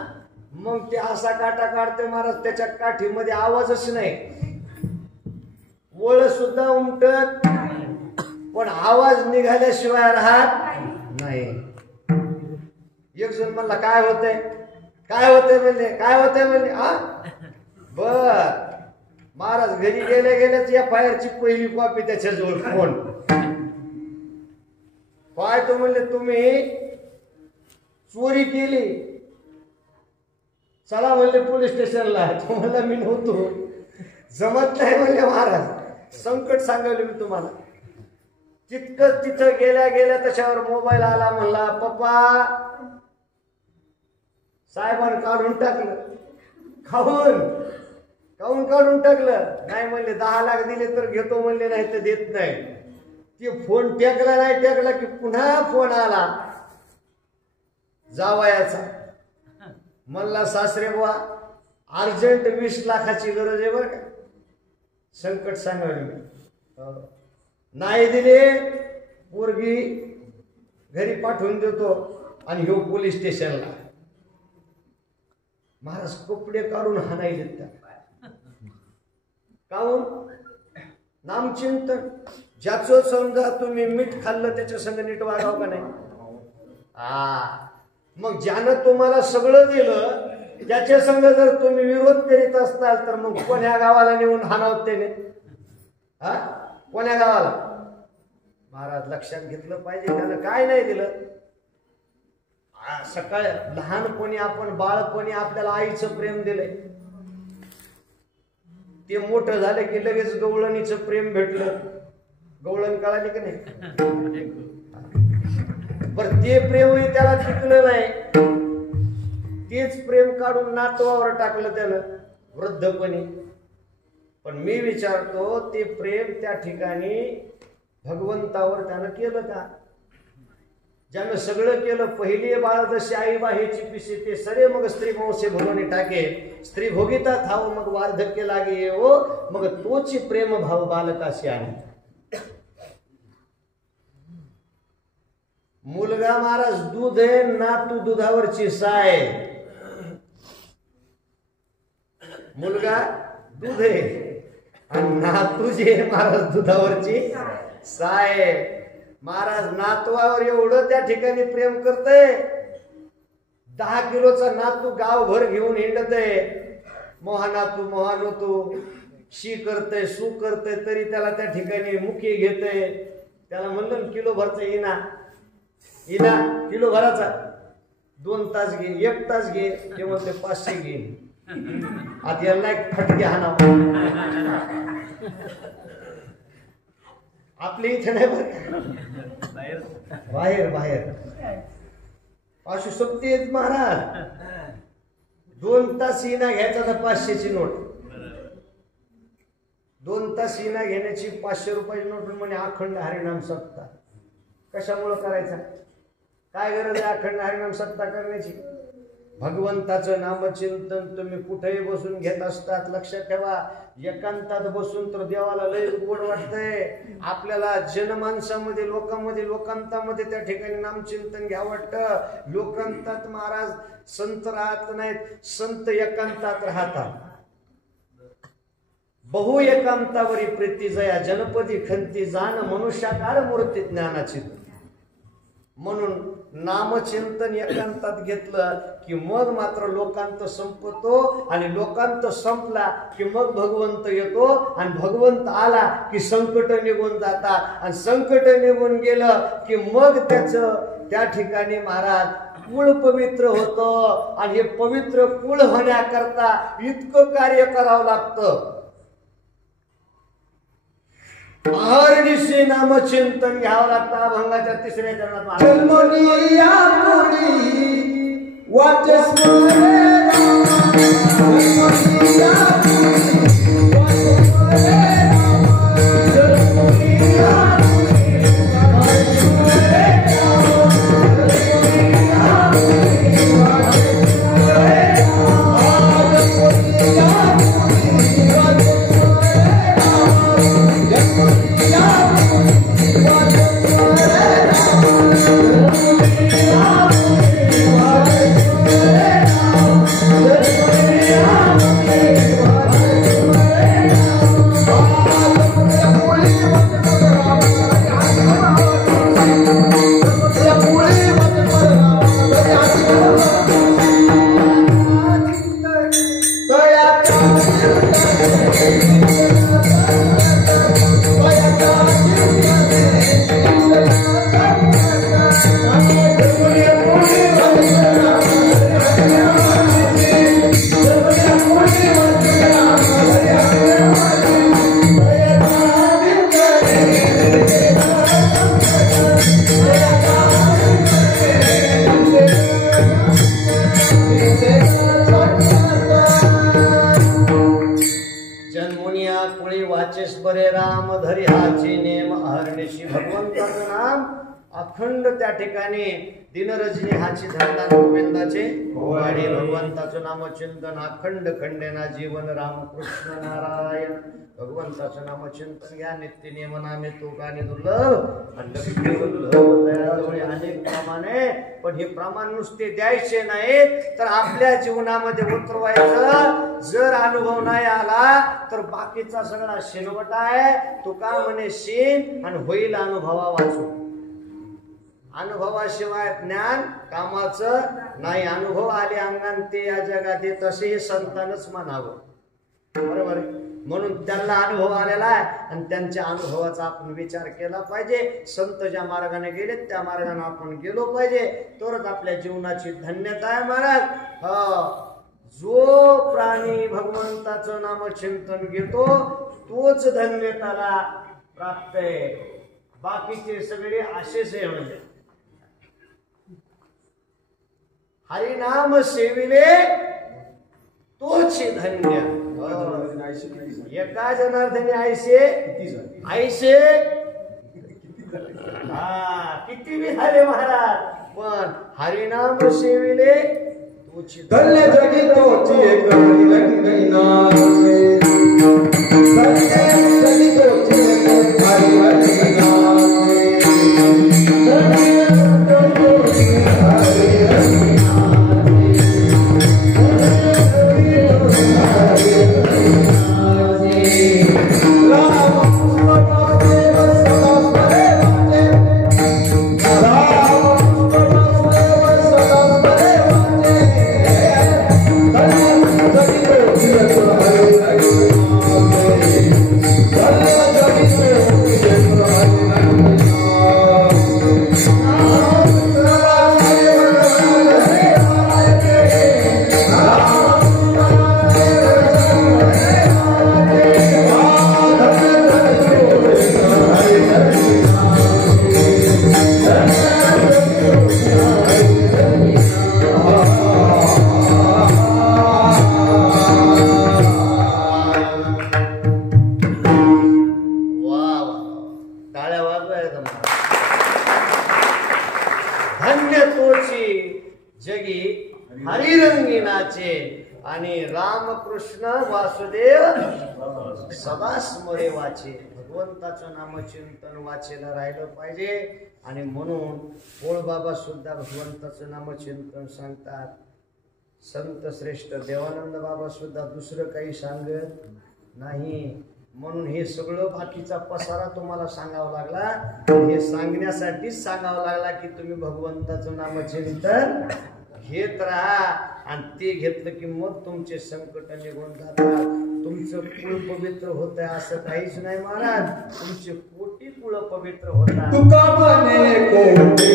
मग ते असा काटा काढते महाराज त्याच्या काठीमध्ये आवाजच नाही, वळ सुद्धा उमटत पण आवाज निघाल्याशिवाय राहत नाही. एक जण म्हणला काय होतंय काय होतंय म्हणजे काय होतंय म्हणजे बर महाराज घरी गेले गेलेच या फायरची पहिली कॉपी त्याच्याजवळ फोन काय तो म्हणले तुम्ही चोरी केली, चला म्हणले पोलीस स्टेशनला. तो म्हणला मी नव्हतो, जमत नाही म्हणले महाराज. संकट सांगवले मी तुम्हाला. तितकं तिथं गेल्या गेल्या त्याच्यावर मोबाईल आला. म्हणला पप्पा साहेबांनी काढून टाकलं. काऊन काढून टाकलं? नाही म्हणले 10 लाख दिले तर घेतो म्हणले, नाही तर देत नाही. ते फोन टेकला नाही टेकला की पुन्हा फोन आला जावयाचा. म्हणला सासरे बुवा अर्जंट 20 लाखाची गरज आहे बरं का. संकट सांगावले मी. नाही दिले पोरगी घरी पाठवून देतो आणि ह्यो पोलीस स्टेशनला. महाराज कपडे काढून हाणायले त्या. काऊन? नामचिंतन. ज्याचं समजा तुम्ही मीठ खाल्लं त्याच्या संग नीट वागाव का नाही? मग ज्यानं तुम्हाला सगळं दिलं ज्याच्या संग जर तुम्ही विरोध करीत असताल तर मग कोण्या गावाला नेऊन हाणावत त्याने? हा, कोण्या गावाला? महाराज लक्षात घेतलं पाहिजे, त्यानं काय नाही दिलं. सकाळ लहानपणी आपण बाळपणी आपल्याला आईचं प्रेम दिलंय, ते मोठं झालं की लगेच गवळणीचं प्रेम भेटलं. गवळण कळाली की नाही? बरं ते प्रेमही त्याला टिकलं नाही, तेच प्रेम काढून नातवावर टाकलं त्यानं वृद्धपणी. पण मी विचारतो, ते प्रेम त्या ठिकाणी भगवंतावर त्यानं केलं का? ज्यानं सगळं केलं, पहिली बाळ जशी आई बाहेची पिसे ते सरे मग स्त्री मौसे भगवनी टाके, स्त्री भोगिता थाव मग वार्धक्य लागे येवो, मग तोची प्रेम भाव बालकाशी आहे. मुलगा महाराज दूध आहे, नातू दुधावरची साय. मुलगा दूध आहे आणि नातू जे महाराज दुधावरची साय. महाराज नातवावर एवढं त्या ठिकाणी प्रेम करतय, 10 किलोचा नातू गावभर घेऊन हिंडत आहे. मोहानातू मोहानोतू शी करतय सू करतय, तरी त्याला त्या ठिकाणी मुखी घेतय. त्याला म्हणलं किलो भरचा इना इना, किलो भराचा 2 तास घे, 1 तास घे, ते म्हणते 500 घे. आता याला एक फटके हाना. आपल्या इथे नाही बरं, बाहेर बाहेर अशी सक्ती आहेत महाराज. 2 तास इना घ्यायचा तर 500ची नोट, 2 तास इना घेण्याची 500 रुपयाची नोट. म्हणे अखंड हरिनाम सप्ताह. कशामुळं करायचा? काय गरज आहे अखंड हरिनाम सप्ताह करण्याची? भगवंताचं नामचिंतन तुम्ही कुठेही बसून घेत असतात. लक्षात ठेवा, एकांतात बसून तर देवाला लय गोड वाटतंय. आपल्याला जनमानसामध्ये लोकांमध्ये लोकांतामध्ये त्या ठिकाणी नामचिंतन घ्यावं वाटतं. लोकांतात महाराज संत राहत नाहीत, संत एकांतात राहतात. बहु एकांतावरी प्रीती जया, जनपदी खंती जाण, मनुष्याकार मूर्ती ज्ञानाची. म्हणून नामचिंतन एकांतात घेतलं की मग मात्र लोकांत संपतो, आणि लोकांत संपला की मग भगवंत येतो, आणि भगवंत आला की संकट निघून जातात, आणि संकट निघून गेलं की मग त्याचं त्या ठिकाणी महाराज कुळ पवित्र होतं. आणि हे पवित्र कुळ होण्याकरता इतकं कार्य करावं लागतं. अहर्निशी नामचिंतन घ्यावं लागतं. अभंगाच्या 3ऱ्या चरणात जन्मनी या मुळी वाचस रे रामा, जन्मनी या मुळी वाचस रे रामा, जन्मनी या मुळी वाचस रे रामा, जन्मनी या मुळी वाचस रे रामा, जन्मनी या मुळी वाचस रे रामा, जन्मनी या मुळी वाचस रे अखंड त्या ठिकाणी दिनरजनी हाची धरला गोविंदाचे वाडी. भगवंताचं नामचिंतन अखंड खंडेना जीवन रामकृष्ण नारायण. भगवंताचं नामचिंतन घ्या, नित्य नियम नामे तो गाणे दुर्लभ आणि अनेक प्रमाणे. पण हे प्रमाण नुसते द्यायचे नाहीत तर आपल्या जीवनामध्ये उतरवायचं. जर अनुभव नाही आला तर बाकीचा सगळा शेनवटा आहे. तो का म्हणे शेण आणि होईल अनुभवा वाचू. अनुभवाशिवाय ज्ञान कामाचं नाही. अनुभव आले अंगान ते या जगात येत असे हे संतांच म्हणावं. बरोबर आहे. म्हणून त्यांना अनुभव आलेला आहे आणि त्यांच्या अनुभवाचा आपण विचार केला पाहिजे. संत ज्या मार्गाने गेले त्या मार्गाने आपण गेलो पाहिजे, तरच आपल्या जीवनाची धन्यता आहे महाराज. जो प्राणी भगवंताचं नामचिंतन घेतो तोच धन्यताला प्राप्त आहे. बाकीचे सगळे असेच आहे. म्हणजे हरिनाम सेविले तोच धन्य. एका जनार्दनी ऐसे किती बी झाले महाराज, पण हरिनाम सेविले तोच धन्य. जगी तोची एक हरिनामाचे, धन्य जगी तोची एक हरिनामाचे. आणि रामकृष्ण वासुदेव सदा स्मरे वाचे. भगवंताचं नामचिंतन वाचेला राहिलं पाहिजे. आणि म्हणून पोळबाबा सुद्धा भगवंताचं नामचिंतन सांगतात. संत श्रेष्ठ देवानंद बाबा सुद्धा दुसरं काही सांगत नाही. म्हणून हे सगळं बाकीचा पसारा तुम्हाला सांगावा लागला. हे सांगण्यासाठीच सांगावं लागला की तुम्ही भगवंताचं नामचिंतन घेत राहा. आणि ते घेतलं की मग तुमचे संकट निघून जातात. तुमचं कुळ पवित्र होत आहे असं काहीच नाही महाराज. तुमचे कोटी कुळ पवित्र होतात. तुका म्हणे कोटे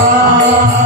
आ